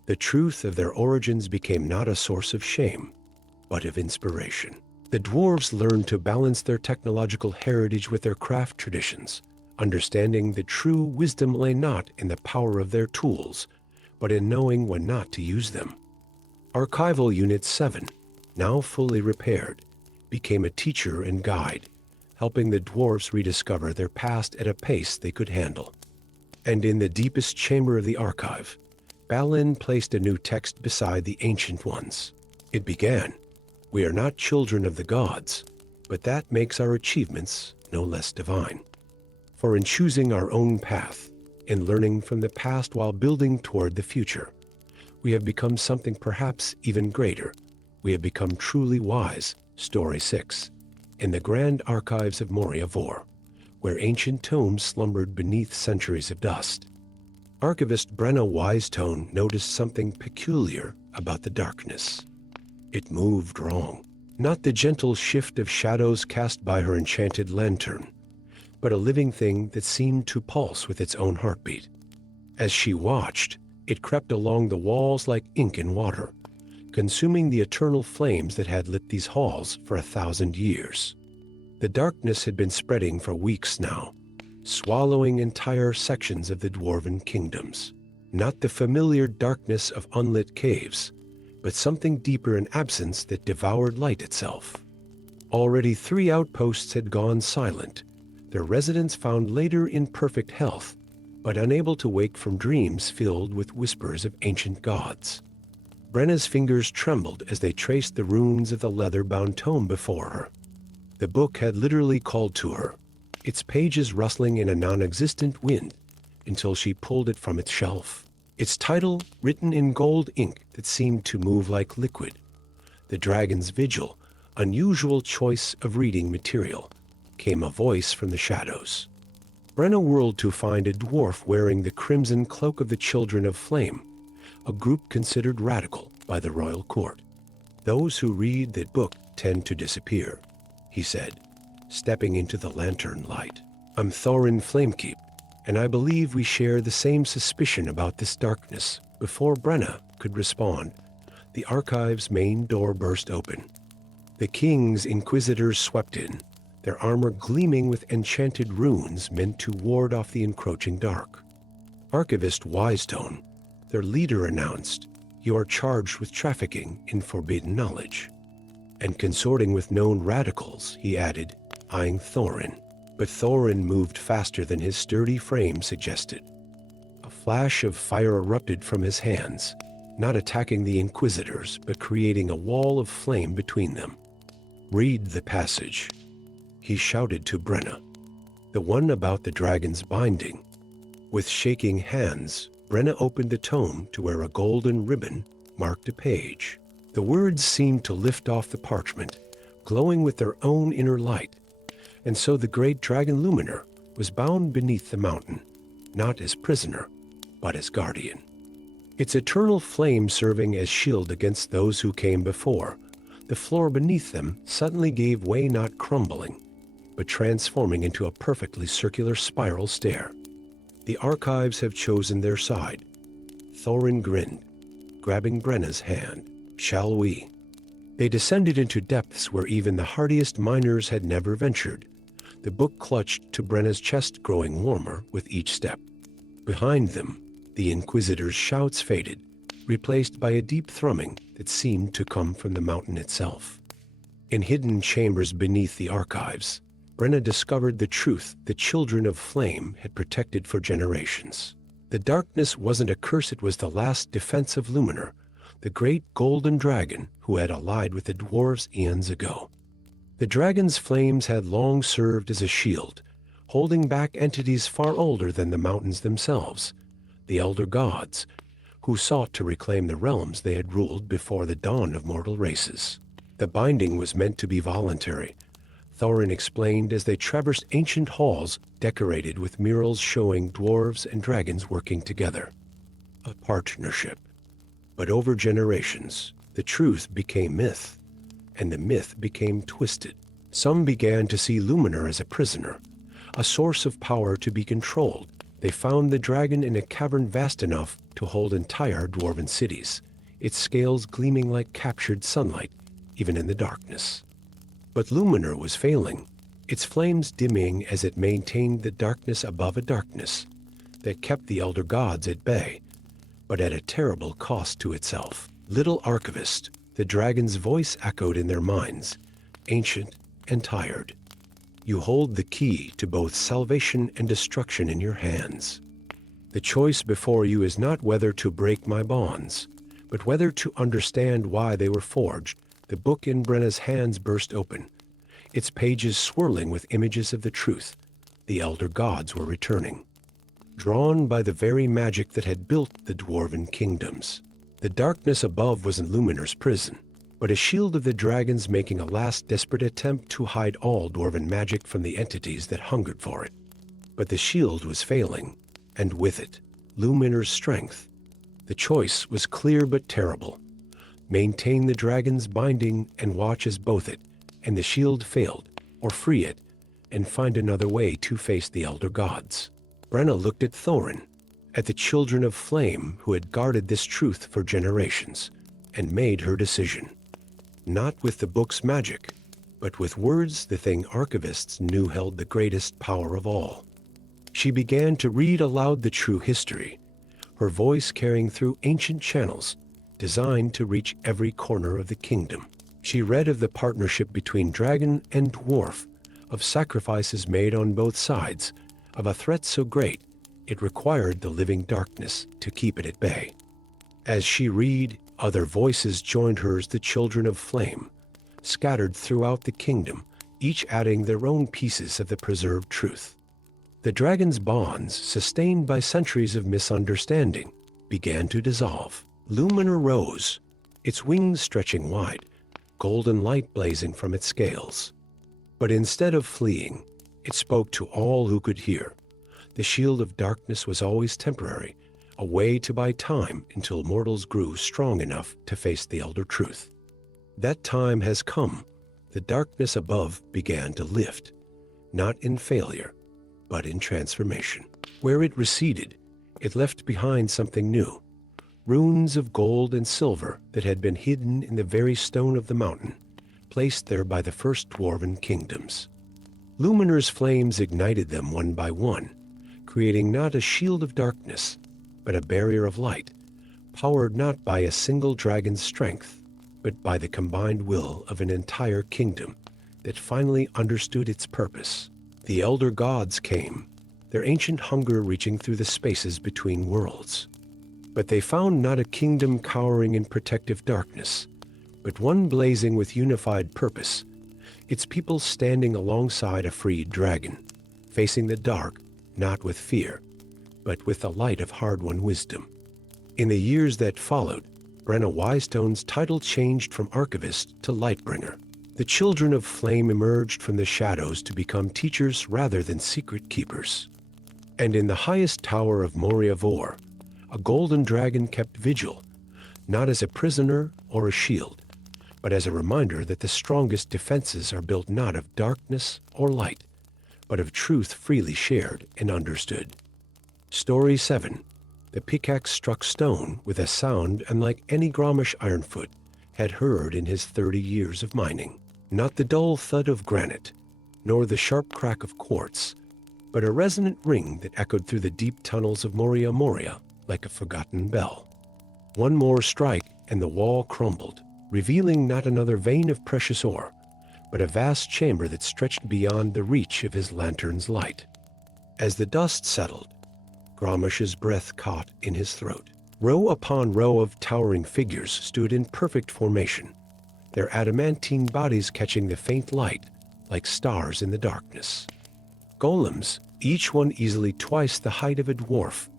The truth of their origins became not a source of shame, but of inspiration. The dwarves learned to balance their technological heritage with their craft traditions, understanding that true wisdom lay not in the power of their tools, but in knowing when not to use them. Archival Unit 7, now fully repaired, became a teacher and guide, helping the dwarves rediscover their past at a pace they could handle. And in the deepest chamber of the archive, Balin placed a new text beside the ancient ones. It began, "We are not children of the gods, but that makes our achievements no less divine. For in choosing our own path, in learning from the past while building toward the future, we have become something perhaps even greater. We have become truly wise." Story 6. In the grand archives of Vor, where ancient tomes slumbered beneath centuries of dust, archivist Brenna Wisetone noticed something peculiar about the darkness. It moved wrong. Not the gentle shift of shadows cast by her enchanted lantern, but a living thing that seemed to pulse with its own heartbeat. As she watched, it crept along the walls like ink in water, consuming the eternal flames that had lit these halls for 1,000 years. The darkness had been spreading for weeks now, swallowing entire sections of the Dwarven kingdoms. Not the familiar darkness of unlit caves, but something deeper in absence that devoured light itself. Already 3 outposts had gone silent, their residents found later in perfect health, but unable to wake from dreams filled with whispers of ancient gods. Brenna's fingers trembled as they traced the runes of the leather-bound tome before her. The book had literally called to her, its pages rustling in a non-existent wind, until she pulled it from its shelf. Its title, written in gold ink that seemed to move like liquid, "The Dragon's Vigil," unusual choice of reading material, came a voice from the shadows. Brenna whirled to find a dwarf wearing the crimson cloak of the Children of Flame, a group considered radical by the royal court. "Those who read that book tend to disappear," he said, stepping into the lantern light. "I'm Thorin Flamekeep, and I believe we share the same suspicion about this darkness." Before Brenna could respond, the archive's main door burst open. The king's inquisitors swept in, their armor gleaming with enchanted runes meant to ward off the encroaching dark. Archivist Wisetone, their leader, announced, "You are charged with trafficking in forbidden knowledge." "And consorting with known radicals," he added, eyeing Thorin. But Thorin moved faster than his sturdy frame suggested. A flash of fire erupted from his hands, not attacking the inquisitors, but creating a wall of flame between them. "Read the passage," he shouted to Brenna, "the one about the dragon's binding." With shaking hands, Brenna opened the tome to where a golden ribbon marked a page. The words seemed to lift off the parchment, glowing with their own inner light. And so the great dragon Luminar was bound beneath the mountain, not as prisoner, but as guardian. Its eternal flame serving as shield against those who came before. The floor beneath them suddenly gave way, not crumbling, but transforming into a perfectly circular spiral stair. "The archives have chosen their side." Thorin grinned, grabbing Brenna's hand. "Shall we?" They descended into depths where even the hardiest miners had never ventured, the book clutched to Brenna's chest, growing warmer with each step. Behind them, the Inquisitor's shouts faded, replaced by a deep thrumming that seemed to come from the mountain itself. In hidden chambers beneath the archives, Brenna discovered the truth the Children of Flame had protected for generations. The darkness wasn't a curse, it was the last defense of Luminar, the great golden dragon who had allied with the dwarves eons ago. The dragon's flames had long served as a shield, holding back entities far older than the mountains themselves, the elder gods, who sought to reclaim the realms they had ruled before the dawn of mortal races. The binding was meant to be voluntary, Thorin explained as they traversed ancient halls decorated with murals showing dwarves and dragons working together. A partnership. But over generations, the truth became myth, and the myth became twisted. Some began to see Luminar as a prisoner, a source of power to be controlled. They found the dragon in a cavern vast enough to hold entire dwarven cities, its scales gleaming like captured sunlight, even in the darkness. But Luminar was failing, its flames dimming as it maintained the darkness above a darkness that kept the elder gods at bay, but at a terrible cost to itself. Little Archivist, the dragon's voice echoed in their minds, ancient and tired. You hold the key to both salvation and destruction in your hands. The choice before you is not whether to break my bonds, but whether to understand why they were forged. The book in Brenna's hands burst open, its pages swirling with images of the truth. The elder gods were returning, drawn by the very magic that had built the dwarven kingdoms. The darkness above wasn't Luminar's prison, but a shield of the dragons making a last desperate attempt to hide all dwarven magic from the entities that hungered for it. But the shield was failing, and with it, Luminar's strength. The choice was clear but terrible. Maintain the dragon's binding and watch as both it and the shield failed, or free it, and find another way to face the elder gods. Brenna looked at Thorin, at the children of flame who had guarded this truth for generations, and made her decision. Not with the book's magic, but with words, the thing archivists knew held the greatest power of all. She began to read aloud the true history, her voice carrying through ancient channels, designed to reach every corner of the kingdom. She read of the partnership between dragon and dwarf, of sacrifices made on both sides, of a threat so great it required the living darkness to keep it at bay. As she read, other voices joined hers, the children of flame, scattered throughout the kingdom, each adding their own pieces of the preserved truth. The dragon's bonds, sustained by centuries of misunderstanding, began to dissolve. Luminar rose, its wings stretching wide, golden light blazing from its scales. But instead of fleeing, it spoke to all who could hear. The shield of darkness was always temporary, a way to buy time until mortals grew strong enough to face the elder truth. That time has come. The darkness above began to lift, not in failure, but in transformation. Where it receded, it left behind something new, runes of gold and silver that had been hidden in the very stone of the mountain, placed there by the first dwarven kingdoms. Luminar's flames ignited them one by one, creating not a shield of darkness, but a barrier of light, powered not by a single dragon's strength, but by the combined will of an entire kingdom that finally understood its purpose. The elder gods came, their ancient hunger reaching through the spaces between worlds. But they found not a kingdom cowering in protective darkness, but one blazing with unified purpose, its people standing alongside a freed dragon, facing the dark, not with fear, but with the light of hard-won wisdom. In the years that followed, Brenna Wystone's title changed from Archivist to Lightbringer. The children of flame emerged from the shadows to become teachers rather than secret keepers. And in the highest tower of Moria Vor, a golden dragon kept vigil, not as a prisoner or a shield, but as a reminder that the strongest defenses are built not of darkness or light, but of truth freely shared and understood. Story 7. The pickaxe struck stone with a sound unlike any Grommash Ironfoot had heard in his 30 years of mining. Not the dull thud of granite, nor the sharp crack of quartz, but a resonant ring that echoed through the deep tunnels of Moria Moria like a forgotten bell. One more strike and the wall crumbled, revealing not another vein of precious ore, but a vast chamber that stretched beyond the reach of his lantern's light. As the dust settled, Grommash's breath caught in his throat. Row upon row of towering figures stood in perfect formation, their adamantine bodies catching the faint light like stars in the darkness. Golems, each one easily twice the height of a dwarf,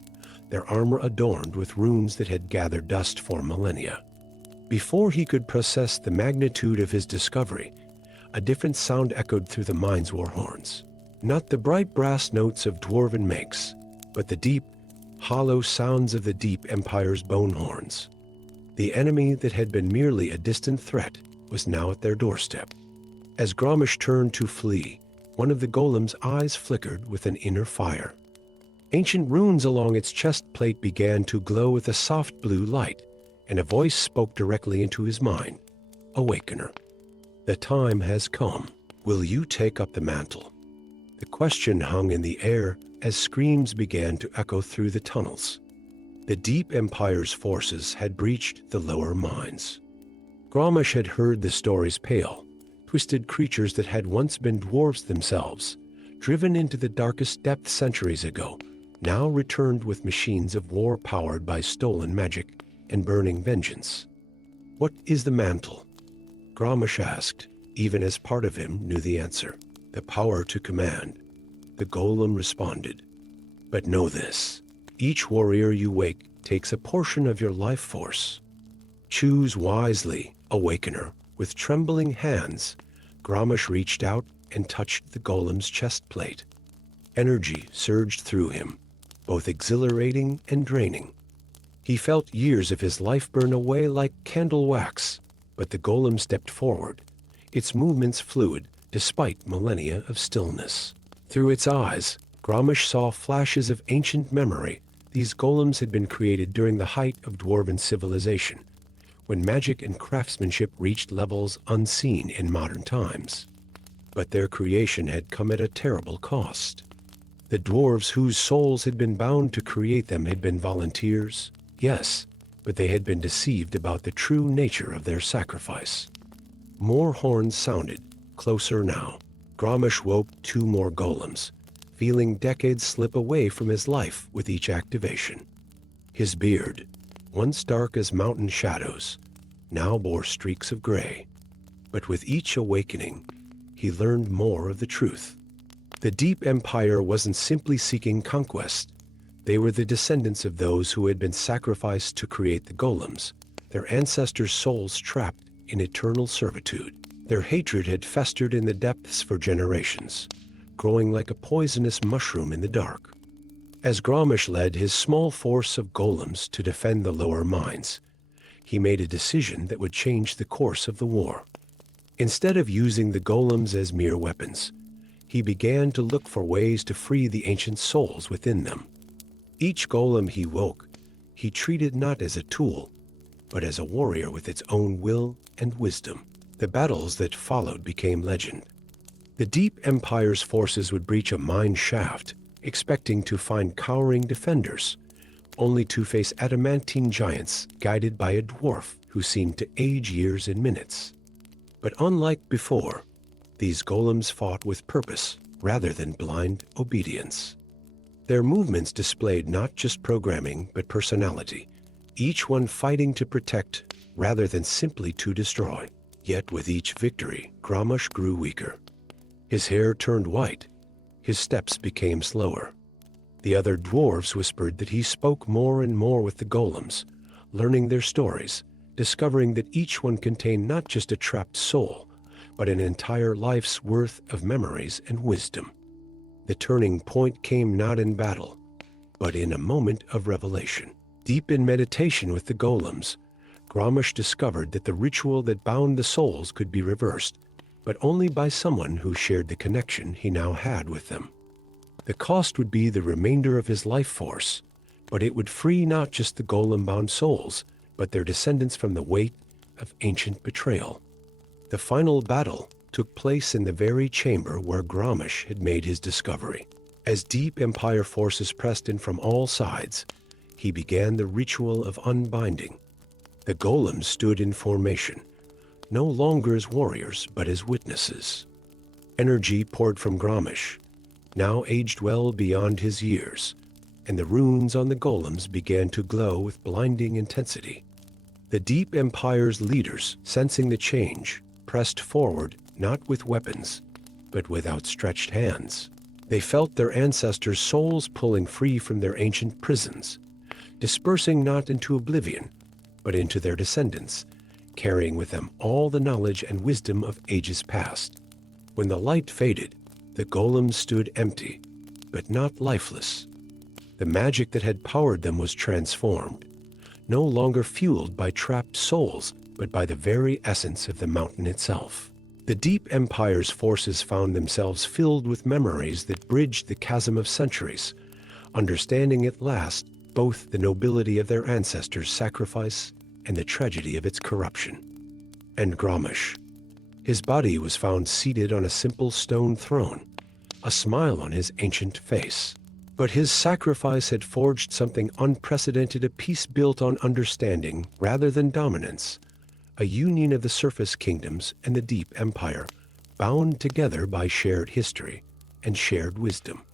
their armor adorned with runes that had gathered dust for millennia. Before he could process the magnitude of his discovery, a different sound echoed through the mine's war horns. Not the bright brass notes of Dwarven makes, but the deep, hollow sounds of the Deep Empire's bone horns. The enemy that had been merely a distant threat was now at their doorstep. As Gromish turned to flee, one of the golem's eyes flickered with an inner fire. Ancient runes along its chest plate began to glow with a soft blue light, and a voice spoke directly into his mind. Awakener, the time has come. Will you take up the mantle? The question hung in the air as screams began to echo through the tunnels. The Deep Empire's forces had breached the lower mines. Gromish had heard the stories pale, twisted creatures that had once been dwarves themselves, driven into the darkest depths centuries ago, now returned with machines of war powered by stolen magic and burning vengeance. What is the mantle? Gromish asked, even as part of him knew the answer. The power to command. The golem responded. But know this, each warrior you wake takes a portion of your life force. Choose wisely, Awakener. With trembling hands, Gromish reached out and touched the golem's chest plate. Energy surged through him, both exhilarating and draining. He felt years of his life burn away like candle wax, but the golem stepped forward, its movements fluid despite millennia of stillness. Through its eyes, Gromish saw flashes of ancient memory. These golems had been created during the height of Dwarven civilization, when magic and craftsmanship reached levels unseen in modern times. But their creation had come at a terrible cost. The dwarves whose souls had been bound to create them had been volunteers, yes, but they had been deceived about the true nature of their sacrifice. More horns sounded, closer now. Gromish woke two more golems, feeling decades slip away from his life with each activation. His beard, once dark as mountain shadows, now bore streaks of gray. But with each awakening, he learned more of the truth. The Deep Empire wasn't simply seeking conquest. They were the descendants of those who had been sacrificed to create the golems, their ancestors' souls trapped in eternal servitude. Their hatred had festered in the depths for generations, growing like a poisonous mushroom in the dark. As Gromish led his small force of golems to defend the lower mines, he made a decision that would change the course of the war. Instead of using the golems as mere weapons, he began to look for ways to free the ancient souls within them. Each golem he woke, he treated not as a tool, but as a warrior with its own will and wisdom. The battles that followed became legend. The Deep Empire's forces would breach a mine shaft, expecting to find cowering defenders, only to face adamantine giants guided by a dwarf who seemed to age years in minutes. But unlike before, these golems fought with purpose rather than blind obedience. Their movements displayed not just programming but personality, each one fighting to protect rather than simply to destroy. Yet with each victory, Gromish grew weaker. His hair turned white. His steps became slower. The other dwarves whispered that he spoke more and more with the golems, learning their stories, discovering that each one contained not just a trapped soul, but an entire life's worth of memories and wisdom. The turning point came not in battle, but in a moment of revelation. Deep in meditation with the golems, Gromish discovered that the ritual that bound the souls could be reversed, but only by someone who shared the connection he now had with them. The cost would be the remainder of his life force, but it would free not just the golem-bound souls, but their descendants from the weight of ancient betrayal. The final battle took place in the very chamber where Gromish had made his discovery. As Deep Empire forces pressed in from all sides, he began the ritual of unbinding. The golems stood in formation, no longer as warriors, but as witnesses. Energy poured from Gromish, now aged well beyond his years, and the runes on the golems began to glow with blinding intensity. The Deep Empire's leaders, sensing the change, pressed forward not with weapons, but with outstretched hands. They felt their ancestors' souls pulling free from their ancient prisons, dispersing not into oblivion, but into their descendants, carrying with them all the knowledge and wisdom of ages past. When the light faded, the golems stood empty, but not lifeless. The magic that had powered them was transformed, no longer fueled by trapped souls, but by the very essence of the mountain itself. The deep empire's forces found themselves filled with memories that bridged the chasm of centuries, understanding at last both the nobility of their ancestors' sacrifice and the tragedy of its corruption. And Grommash. His body was found seated on a simple stone throne, a smile on his ancient face. But his sacrifice had forged something unprecedented, a peace built on understanding rather than dominance, a union of the surface kingdoms and the deep empire, bound together by shared history and shared wisdom.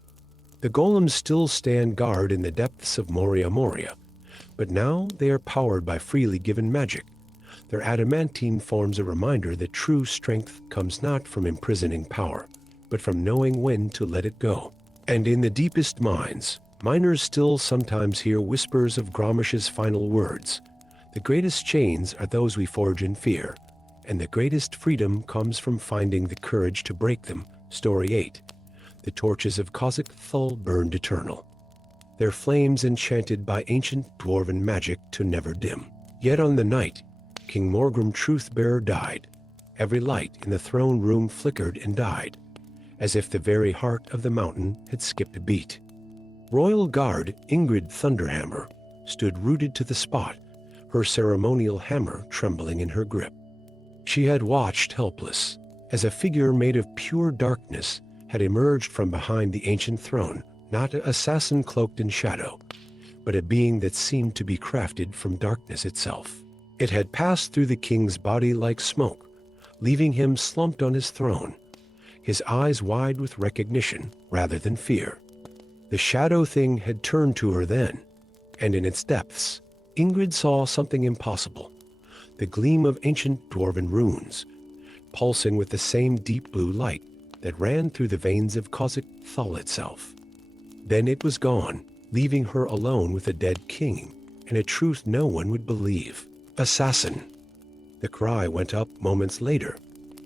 The golems still stand guard in the depths of Moria Moria, but now they are powered by freely given magic. Their adamantine forms a reminder that true strength comes not from imprisoning power, but from knowing when to let it go. And in the deepest mines, miners still sometimes hear whispers of Grommash's final words. The greatest chains are those we forge in fear, and the greatest freedom comes from finding the courage to break them. Story 8. The torches of Khazad-Dûr burned eternal, their flames enchanted by ancient Dwarven magic to never dim. Yet on the night King Morgrim Truthbearer died, every light in the throne room flickered and died, as if the very heart of the mountain had skipped a beat. Royal Guard Ingrid Thunderhammer stood rooted to the spot, her ceremonial hammer trembling in her grip. She had watched helpless, as a figure made of pure darkness had emerged from behind the ancient throne, not an assassin cloaked in shadow, but a being that seemed to be crafted from darkness itself. It had passed through the king's body like smoke, leaving him slumped on his throne, his eyes wide with recognition rather than fear. The shadow thing had turned to her then, and in its depths, Ingrid saw something impossible, the gleam of ancient Dwarven runes, pulsing with the same deep blue light that ran through the veins of Khazad-Dûr itself. Then it was gone, leaving her alone with a dead king, and a truth no one would believe. Assassin! The cry went up moments later,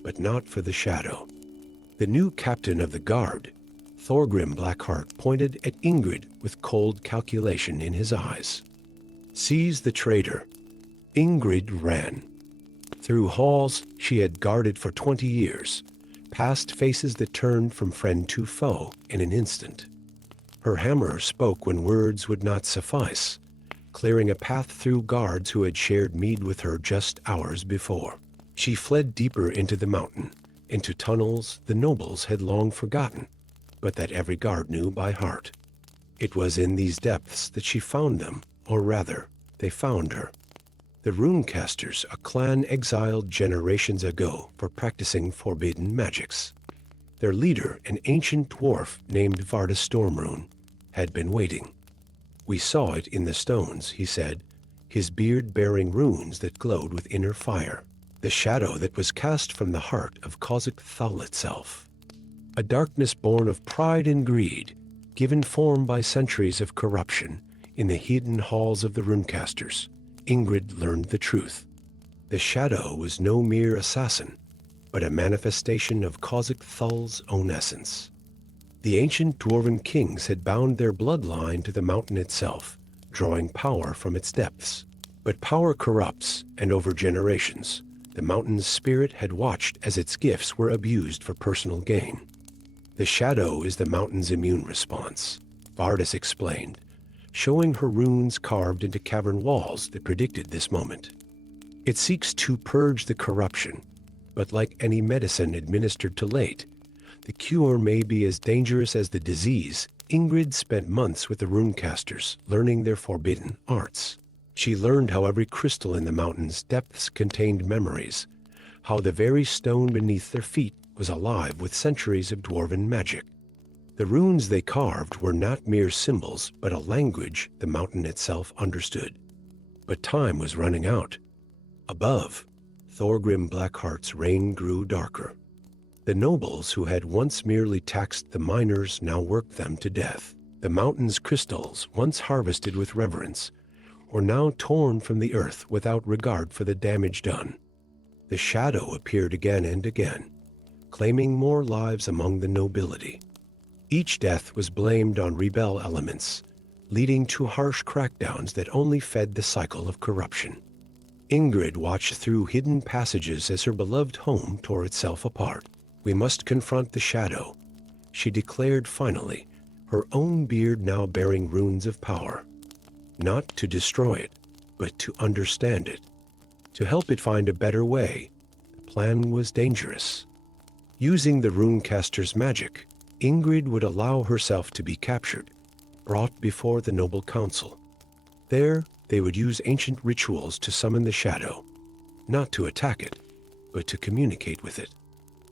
but not for the shadow. The new captain of the guard, Thorgrim Blackheart, pointed at Ingrid with cold calculation in his eyes. Seize the traitor. Ingrid ran. Through halls she had guarded for 20 years, past faces that turned from friend to foe in an instant. Her hammer spoke when words would not suffice, clearing a path through guards who had shared mead with her just hours before. She fled deeper into the mountain, into tunnels the nobles had long forgotten, but that every guard knew by heart. It was in these depths that she found them, or rather, they found her. The runecasters, a clan exiled generations ago for practicing forbidden magics. Their leader, an ancient dwarf named Varda Stormrune, had been waiting. We saw it in the stones, he said, his beard bearing runes that glowed with inner fire, the shadow that was cast from the heart of Khazad-Dûr itself. A darkness born of pride and greed, given form by centuries of corruption in the hidden halls of the runecasters. Ingrid learned the truth. The shadow was no mere assassin, but a manifestation of Khazad-Dûr's own essence. The ancient Dwarven kings had bound their bloodline to the mountain itself, drawing power from its depths. But power corrupts, and over generations, the mountain's spirit had watched as its gifts were abused for personal gain. The shadow is the mountain's immune response, Vardis explained, showing her runes carved into cavern walls that predicted this moment. It seeks to purge the corruption, but like any medicine administered too late, the cure may be as dangerous as the disease. Ingrid spent months with the runecasters, learning their forbidden arts. She learned how every crystal in the mountain's depths contained memories, how the very stone beneath their feet was alive with centuries of Dwarven magic. The runes they carved were not mere symbols, but a language the mountain itself understood. But time was running out. Above, Thorgrim Blackheart's reign grew darker. The nobles who had once merely taxed the miners now worked them to death. The mountain's crystals, once harvested with reverence, were now torn from the earth without regard for the damage done. The shadow appeared again and again, claiming more lives among the nobility. Each death was blamed on rebel elements, leading to harsh crackdowns that only fed the cycle of corruption. Ingrid watched through hidden passages as her beloved home tore itself apart. "We must confront the shadow," she declared finally, her own beard now bearing runes of power. Not to destroy it, but to understand it. To help it find a better way. The plan was dangerous. Using the runecaster's magic, Ingrid would allow herself to be captured, brought before the noble council. There, they would use ancient rituals to summon the shadow, not to attack it, but to communicate with it.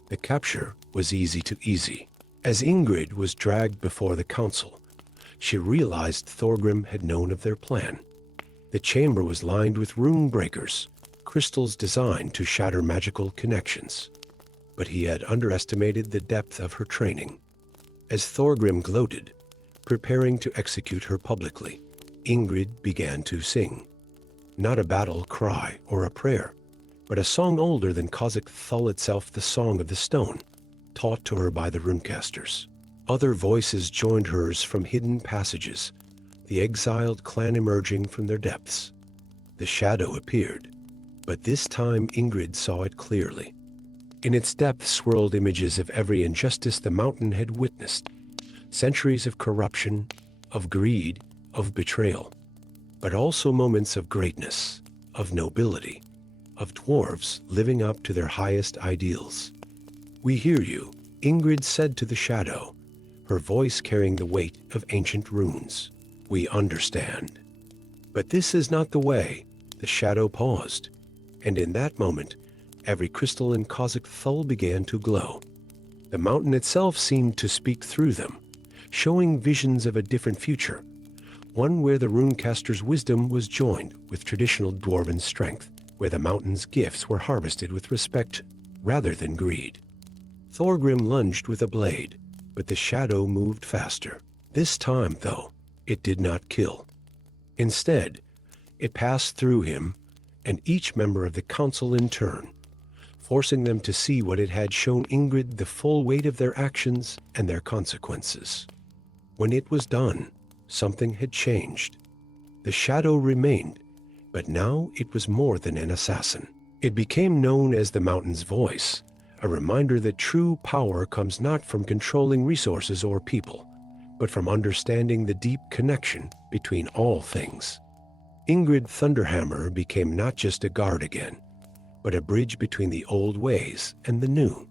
The capture was easy. As Ingrid was dragged before the council, she realized Thorgrim had known of their plan. The chamber was lined with rune breakers, crystals designed to shatter magical connections. But he had underestimated the depth of her training. As Thorgrim gloated, preparing to execute her publicly, Ingrid began to sing. Not a battle cry or a prayer, but a song older than Khazad-Dûr itself, the Song of the Stone, taught to her by the runecasters. Other voices joined hers from hidden passages, the exiled clan emerging from their depths. The shadow appeared, but this time Ingrid saw it clearly. In its depths swirled images of every injustice the mountain had witnessed. Centuries of corruption, of greed, of betrayal, but also moments of greatness, of nobility, of dwarves living up to their highest ideals. "We hear you," Ingrid said to the shadow, her voice carrying the weight of ancient runes. "We understand." "But this is not the way," the shadow paused, and in that moment, every crystal in Khazad-Dûr began to glow. The mountain itself seemed to speak through them, showing visions of a different future, one where the runecaster's wisdom was joined with traditional dwarven strength, where the mountain's gifts were harvested with respect rather than greed. Thorgrim lunged with a blade, but the shadow moved faster. This time, though, it did not kill. Instead, it passed through him and each member of the council in turn, forcing them to see what it had shown Ingrid, the full weight of their actions and their consequences. When it was done, something had changed. The shadow remained, but now it was more than an assassin. It became known as the mountain's voice, a reminder that true power comes not from controlling resources or people, but from understanding the deep connection between all things. Ingrid Thunderhammer became not just a guard again, but a bridge between the old ways and the new.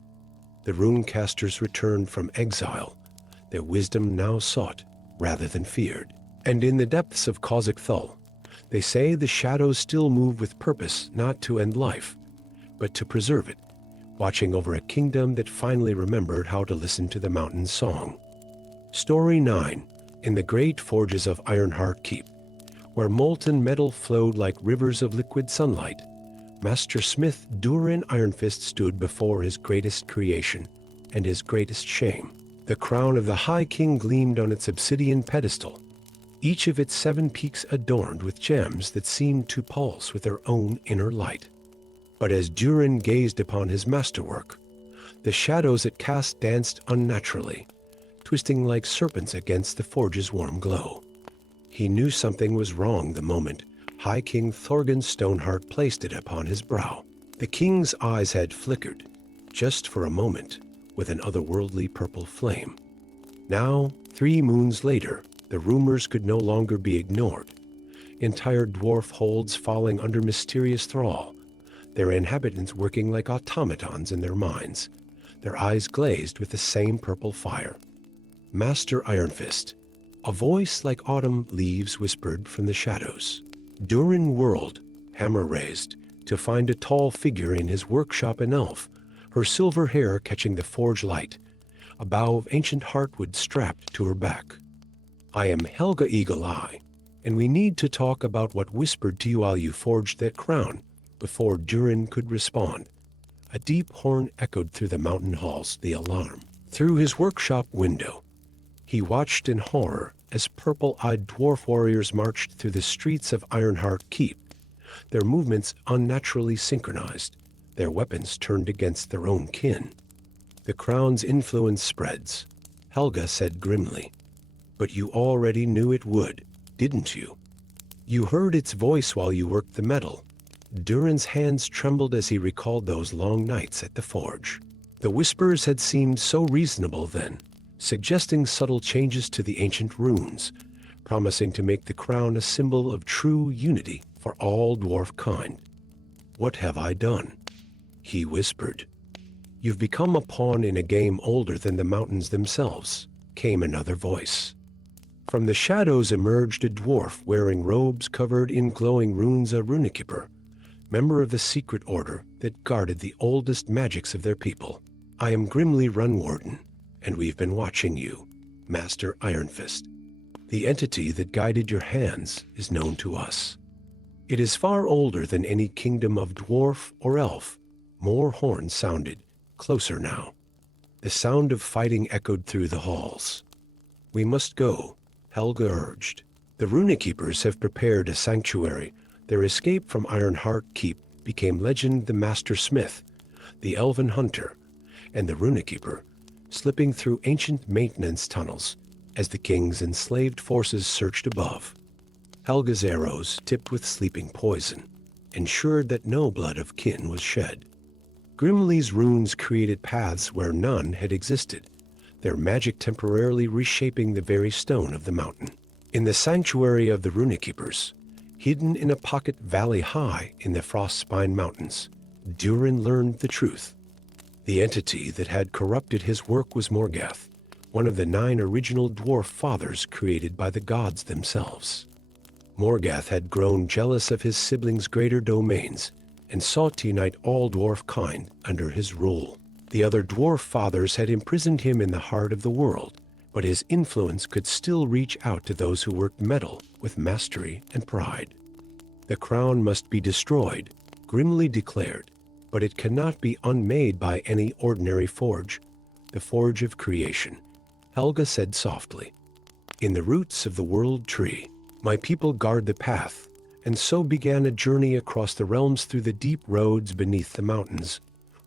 The runecasters returned from exile, their wisdom now sought rather than feared. And in the depths of Khazad-Dûr, they say the shadows still move with purpose, not to end life, but to preserve it, watching over a kingdom that finally remembered how to listen to the mountain's song. Story 9. In the great forges of Ironheart Keep, where molten metal flowed like rivers of liquid sunlight, Master Smith Durin Ironfist stood before his greatest creation and his greatest shame. The crown of the High King gleamed on its obsidian pedestal, each of its 7 peaks adorned with gems that seemed to pulse with their own inner light. But as Durin gazed upon his masterwork, the shadows it cast danced unnaturally, twisting like serpents against the forge's warm glow. He knew something was wrong the moment High King Thorgan Stoneheart placed it upon his brow. The king's eyes had flickered, just for a moment, with an otherworldly purple flame. Now, 3 moons later, the rumors could no longer be ignored. Entire dwarf holds falling under mysterious thrall, their inhabitants working like automatons in their minds, their eyes glazed with the same purple fire. Master Ironfist, a voice like autumn leaves whispered from the shadows. Durin whirled, hammer raised, to find a tall figure in his workshop, an elf, her silver hair catching the forge light, a bough of ancient heartwood strapped to her back. "I am Helga Eagle Eye, and we need to talk about what whispered to you while you forged that crown." Before Durin could respond, a deep horn echoed through the mountain halls, the alarm. Through his workshop window, he watched in horror as purple-eyed dwarf warriors marched through the streets of Ironheart Keep, their movements unnaturally synchronized, their weapons turned against their own kin. The crown's influence spreads, Helga said grimly. But you already knew it would, didn't you? You heard its voice while you worked the metal. Durin's hands trembled as he recalled those long nights at the forge. The whispers had seemed so reasonable then, suggesting subtle changes to the ancient runes, promising to make the crown a symbol of true unity for all dwarf kind. What have I done? He whispered. You've become a pawn in a game older than the mountains themselves, came another voice. From the shadows emerged a dwarf wearing robes covered in glowing runes, a runekeeper, member of the secret order that guarded the oldest magics of their people. I am Grimly Runwarden, and we've been watching you, Master Ironfist. The entity that guided your hands is known to us. It is far older than any kingdom of dwarf or elf. More horns sounded, closer now. The sound of fighting echoed through the halls. We must go, Helga urged. The runekeepers have prepared a sanctuary. Their escape from Ironheart Keep became legend. The Master Smith, the Elven Hunter, and the Runekeeper, slipping through ancient maintenance tunnels as the king's enslaved forces searched above. Helga's arrows, tipped with sleeping poison, ensured that no blood of kin was shed. Grimly's runes created paths where none had existed, their magic temporarily reshaping the very stone of the mountain. In the sanctuary of the Runekeepers, hidden in a pocket valley high in the Frostspine Mountains, Durin learned the truth. The entity that had corrupted his work was Morgath, one of the 9 original dwarf fathers created by the gods themselves. Morgath had grown jealous of his siblings' greater domains and sought to unite all dwarf kind under his rule. The other dwarf fathers had imprisoned him in the heart of the world, but his influence could still reach out to those who worked metal with mastery and pride. The crown must be destroyed, Grimly declared, but it cannot be unmade by any ordinary forge. The forge of creation, Helga said softly. In the roots of the world tree, my people guard the path, and so began a journey across the realms through the deep roads beneath the mountains,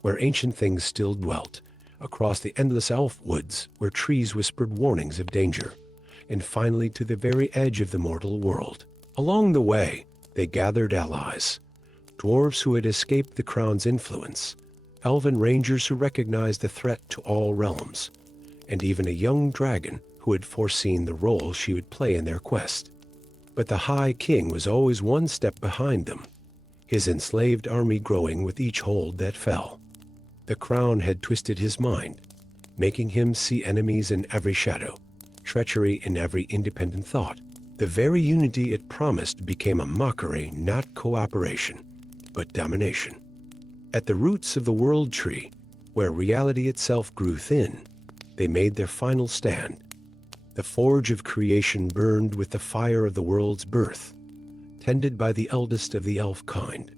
where ancient things still dwelt, across the endless elf woods where trees whispered warnings of danger, and finally to the very edge of the mortal world. Along the way, they gathered allies, dwarves who had escaped the crown's influence, elven rangers who recognized the threat to all realms, and even a young dragon who had foreseen the role she would play in their quest. But the High King was always one step behind them, his enslaved army growing with each hold that fell. The crown had twisted his mind, making him see enemies in every shadow, treachery in every independent thought. The very unity it promised became a mockery, not cooperation, but domination. At the roots of the world tree, where reality itself grew thin, they made their final stand. The forge of creation burned with the fire of the world's birth, tended by the eldest of the elf kind.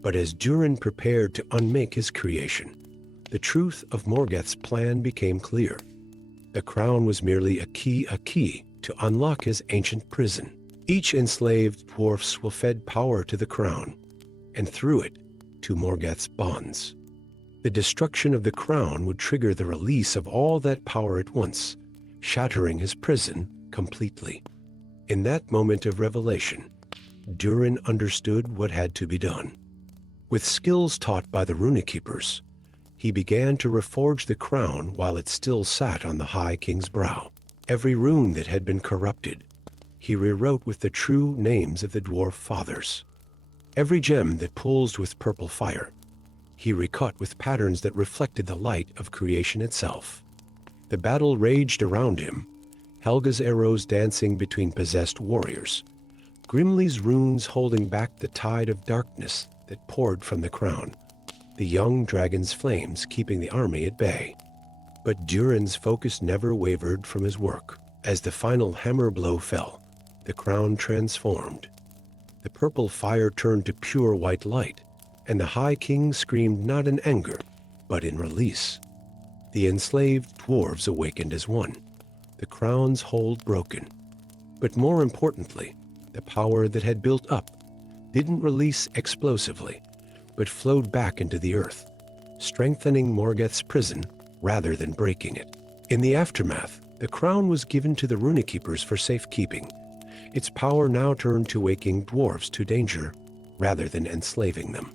But as Durin prepared to unmake his creation, the truth of Morgath's plan became clear. The crown was merely a key to unlock his ancient prison. Each enslaved dwarfs will fed power to the crown, and through it, to Morgath's bonds. The destruction of the crown would trigger the release of all that power at once, shattering his prison completely. In that moment of revelation, Durin understood what had to be done. With skills taught by the Runekeepers, he began to reforge the crown while it still sat on the High King's brow. Every rune that had been corrupted, he rewrote with the true names of the dwarf fathers. Every gem that pulsed with purple fire, he recut with patterns that reflected the light of creation itself. The battle raged around him, Helga's arrows dancing between possessed warriors, Grimly's runes holding back the tide of darkness that poured from the crown, the young dragon's flames keeping the army at bay. But Durin's focus never wavered from his work. As the final hammer blow fell, the crown transformed. The purple fire turned to pure white light, and the High King screamed not in anger, but in release. The enslaved dwarves awakened as one, the crown's hold broken. But more importantly, the power that had built up didn't release explosively, but flowed back into the earth, strengthening Morgath's prison rather than breaking it. In the aftermath, the crown was given to the runekeepers for safekeeping. Its power now turned to waking dwarves to danger rather than enslaving them.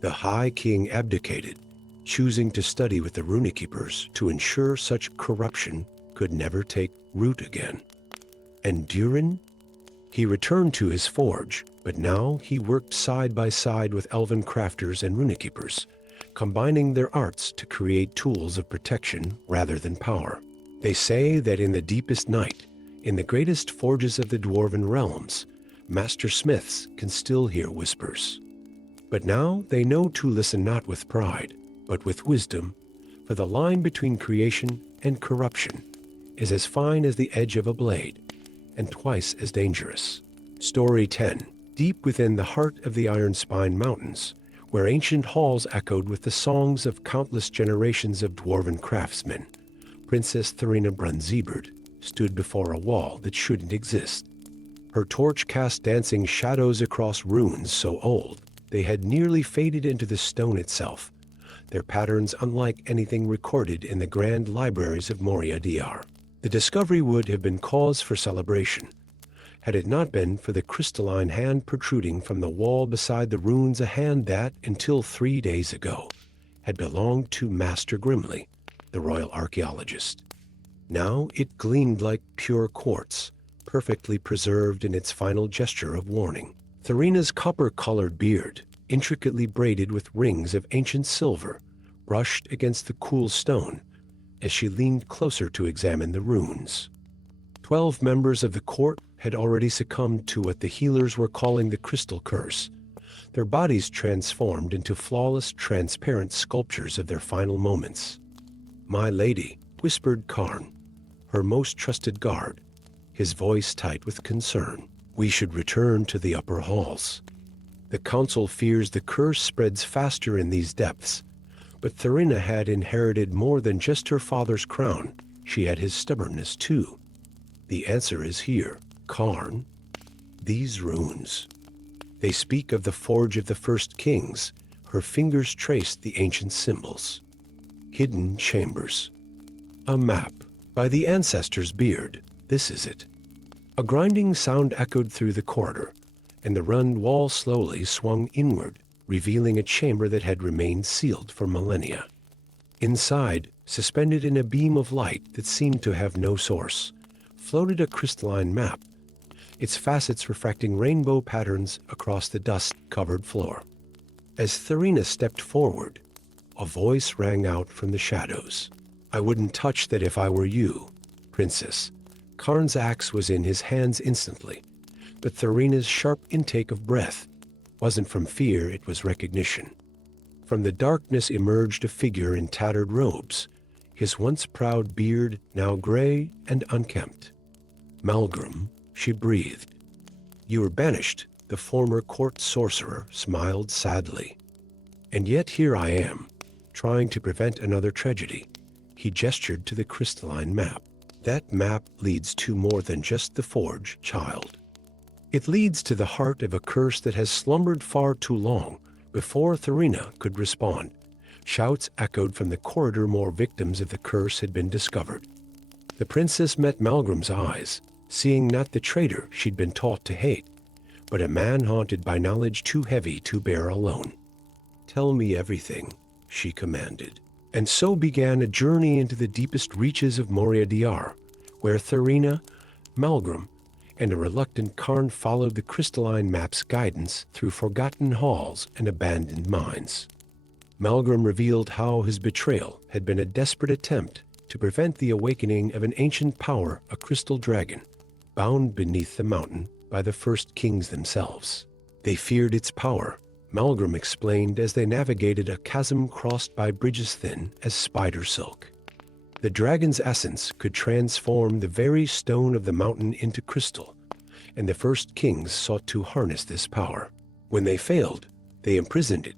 The High King abdicated, choosing to study with the runekeepers to ensure such corruption could never take root again. And Durin? He returned to his forge, but now he worked side by side with elven crafters and runekeepers, combining their arts to create tools of protection rather than power. They say that in the deepest night, in the greatest forges of the Dwarven realms, master smiths can still hear whispers. But now they know to listen not with pride, but with wisdom, for the line between creation and corruption is as fine as the edge of a blade, and twice as dangerous. Story 10. Deep within the heart of the Iron Spine Mountains, where ancient halls echoed with the songs of countless generations of Dwarven craftsmen, Princess Thurina Brunzeberd stood before a wall that shouldn't exist. Her torch cast dancing shadows across runes so old they had nearly faded into the stone itself, their patterns unlike anything recorded in the grand libraries of LOTR. The discovery would have been cause for celebration, had it not been for the crystalline hand protruding from the wall beside the runes, a hand that, until 3 days ago, had belonged to Master Grimley, the royal archaeologist. Now it gleamed like pure quartz, perfectly preserved in its final gesture of warning. Thurina's copper-colored beard, intricately braided with rings of ancient silver, brushed against the cool stone as she leaned closer to examine the runes. 12 members of the court had already succumbed to what the healers were calling the crystal curse, their bodies transformed into flawless, transparent sculptures of their final moments. "My lady," whispered Karn, her most trusted guard, his voice tight with concern, "we should return to the upper halls. The council fears the curse spreads faster in these depths, but Thurina had inherited more than just her father's crown. She had his stubbornness too. The answer is here, Karn. These runes. They speak of the forge of the first kings." Her fingers traced the ancient symbols. "Hidden chambers. A map. By the ancestor's beard. This is it." A grinding sound echoed through the corridor, and the rund wall slowly swung inward, revealing a chamber that had remained sealed for millennia. Inside, suspended in a beam of light that seemed to have no source, floated a crystalline map, its facets refracting rainbow patterns across the dust-covered floor. As Thurina stepped forward, a voice rang out from the shadows. "I wouldn't touch that if I were you, Princess." Karn's axe was in his hands instantly, but Thurina's sharp intake of breath wasn't from fear, it was recognition. From the darkness emerged a figure in tattered robes, his once proud beard now gray and unkempt. "Malgrim," she breathed. "You were banished," the former court sorcerer smiled sadly. "And yet here I am, trying to prevent another tragedy." He gestured to the crystalline map. "That map leads to more than just the forge, child. It leads to the heart of a curse that has slumbered far too long." Before Thurina could respond, shouts echoed from the corridor. More victims of the curse had been discovered. The princess met Malgrim's eyes, seeing not the traitor she'd been taught to hate, but a man haunted by knowledge too heavy to bear alone. "Tell me everything," she commanded. And so began a journey into the deepest reaches of LOTR, where Thurina, Malgrim, and a reluctant Karn followed the crystalline map's guidance through forgotten halls and abandoned mines. Malgrim revealed how his betrayal had been a desperate attempt to prevent the awakening of an ancient power, a crystal dragon, bound beneath the mountain by the first kings themselves. They feared its power, Malgrim explained as they navigated a chasm crossed by bridges thin as spider silk. The dragon's essence could transform the very stone of the mountain into crystal, and the first kings sought to harness this power. When they failed, they imprisoned it,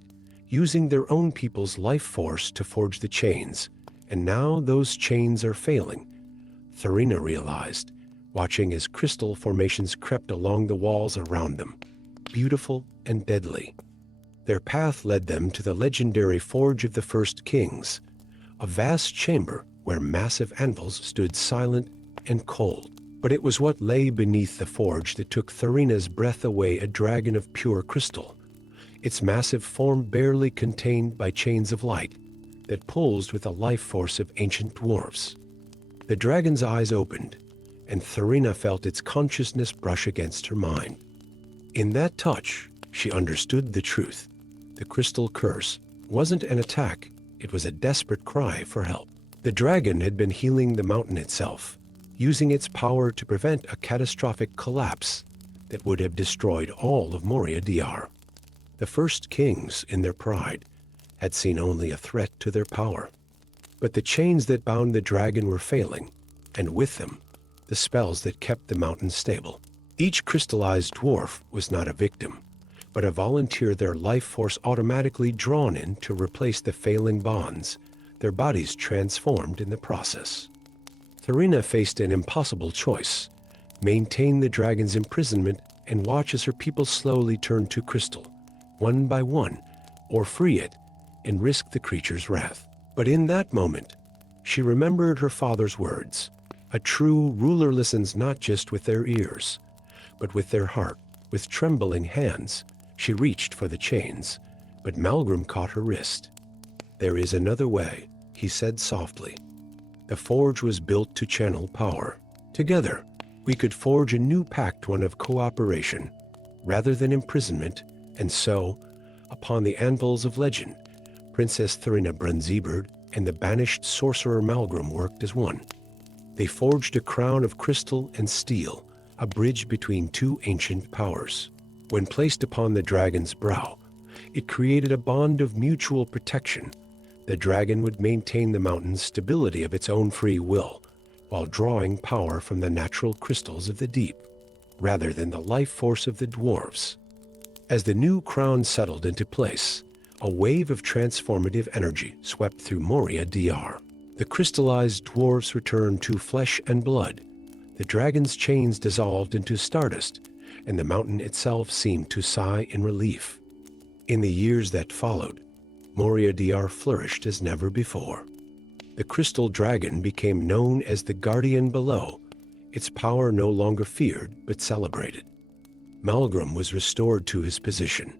using their own people's life force to forge the chains, and now those chains are failing, Thurina realized, watching as crystal formations crept along the walls around them, beautiful and deadly. Their path led them to the legendary Forge of the First Kings, a vast chamber where massive anvils stood silent and cold. But it was what lay beneath the forge that took Thurina's breath away, a dragon of pure crystal, its massive form barely contained by chains of light that pulsed with the life force of ancient dwarves. The dragon's eyes opened, and Thurina felt its consciousness brush against her mind. In that touch, she understood the truth. The crystal curse wasn't an attack, it was a desperate cry for help. The dragon had been healing the mountain itself, using its power to prevent a catastrophic collapse that would have destroyed all of Moria-Dûr. The first kings, in their pride, had seen only a threat to their power. But the chains that bound the dragon were failing, and with them, the spells that kept the mountain stable. Each crystallized dwarf was not a victim, but a volunteer, their life force automatically drawn in to replace the failing bonds, their bodies transformed in the process. Thurina faced an impossible choice: maintain the dragon's imprisonment and watch as her people slowly turned to crystal, one by one, or free it and risk the creature's wrath. But in that moment, she remembered her father's words: a true ruler listens not just with their ears, but with their heart. With trembling hands, she reached for the chains, but Malgrim caught her wrist. "There is another way," he said softly. "The forge was built to channel power. Together, we could forge a new pact, one of cooperation, rather than imprisonment." And so, upon the anvils of legend, Princess Thurina Brunzibird and the banished sorcerer Malgrim worked as one. They forged a crown of crystal and steel, a bridge between two ancient powers. When placed upon the dragon's brow, it created a bond of mutual protection. The dragon would maintain the mountain's stability of its own free will, while drawing power from the natural crystals of the deep, rather than the life force of the dwarves. As the new crown settled into place, a wave of transformative energy swept through Moria-Dûr. The crystallized dwarves returned to flesh and blood. The dragon's chains dissolved into stardust, and the mountain itself seemed to sigh in relief. In the years that followed, Moria-Dûr flourished as never before. The crystal dragon became known as the guardian below, its power no longer feared but celebrated. Malgrim was restored to his position,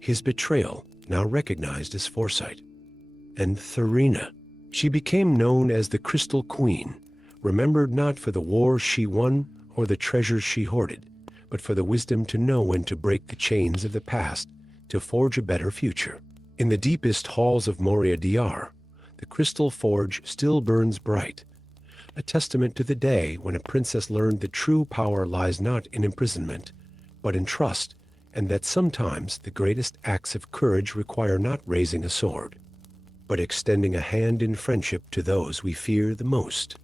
his betrayal now recognized as foresight. And Thurina, she became known as the Crystal Queen, remembered not for the wars she won or the treasures she hoarded, but for the wisdom to know when to break the chains of the past to forge a better future. In the deepest halls of Moria-Dûr, the crystal forge still burns bright, a testament to the day when a princess learned that true power lies not in imprisonment, but in trust, and that sometimes the greatest acts of courage require not raising a sword, but extending a hand in friendship to those we fear the most.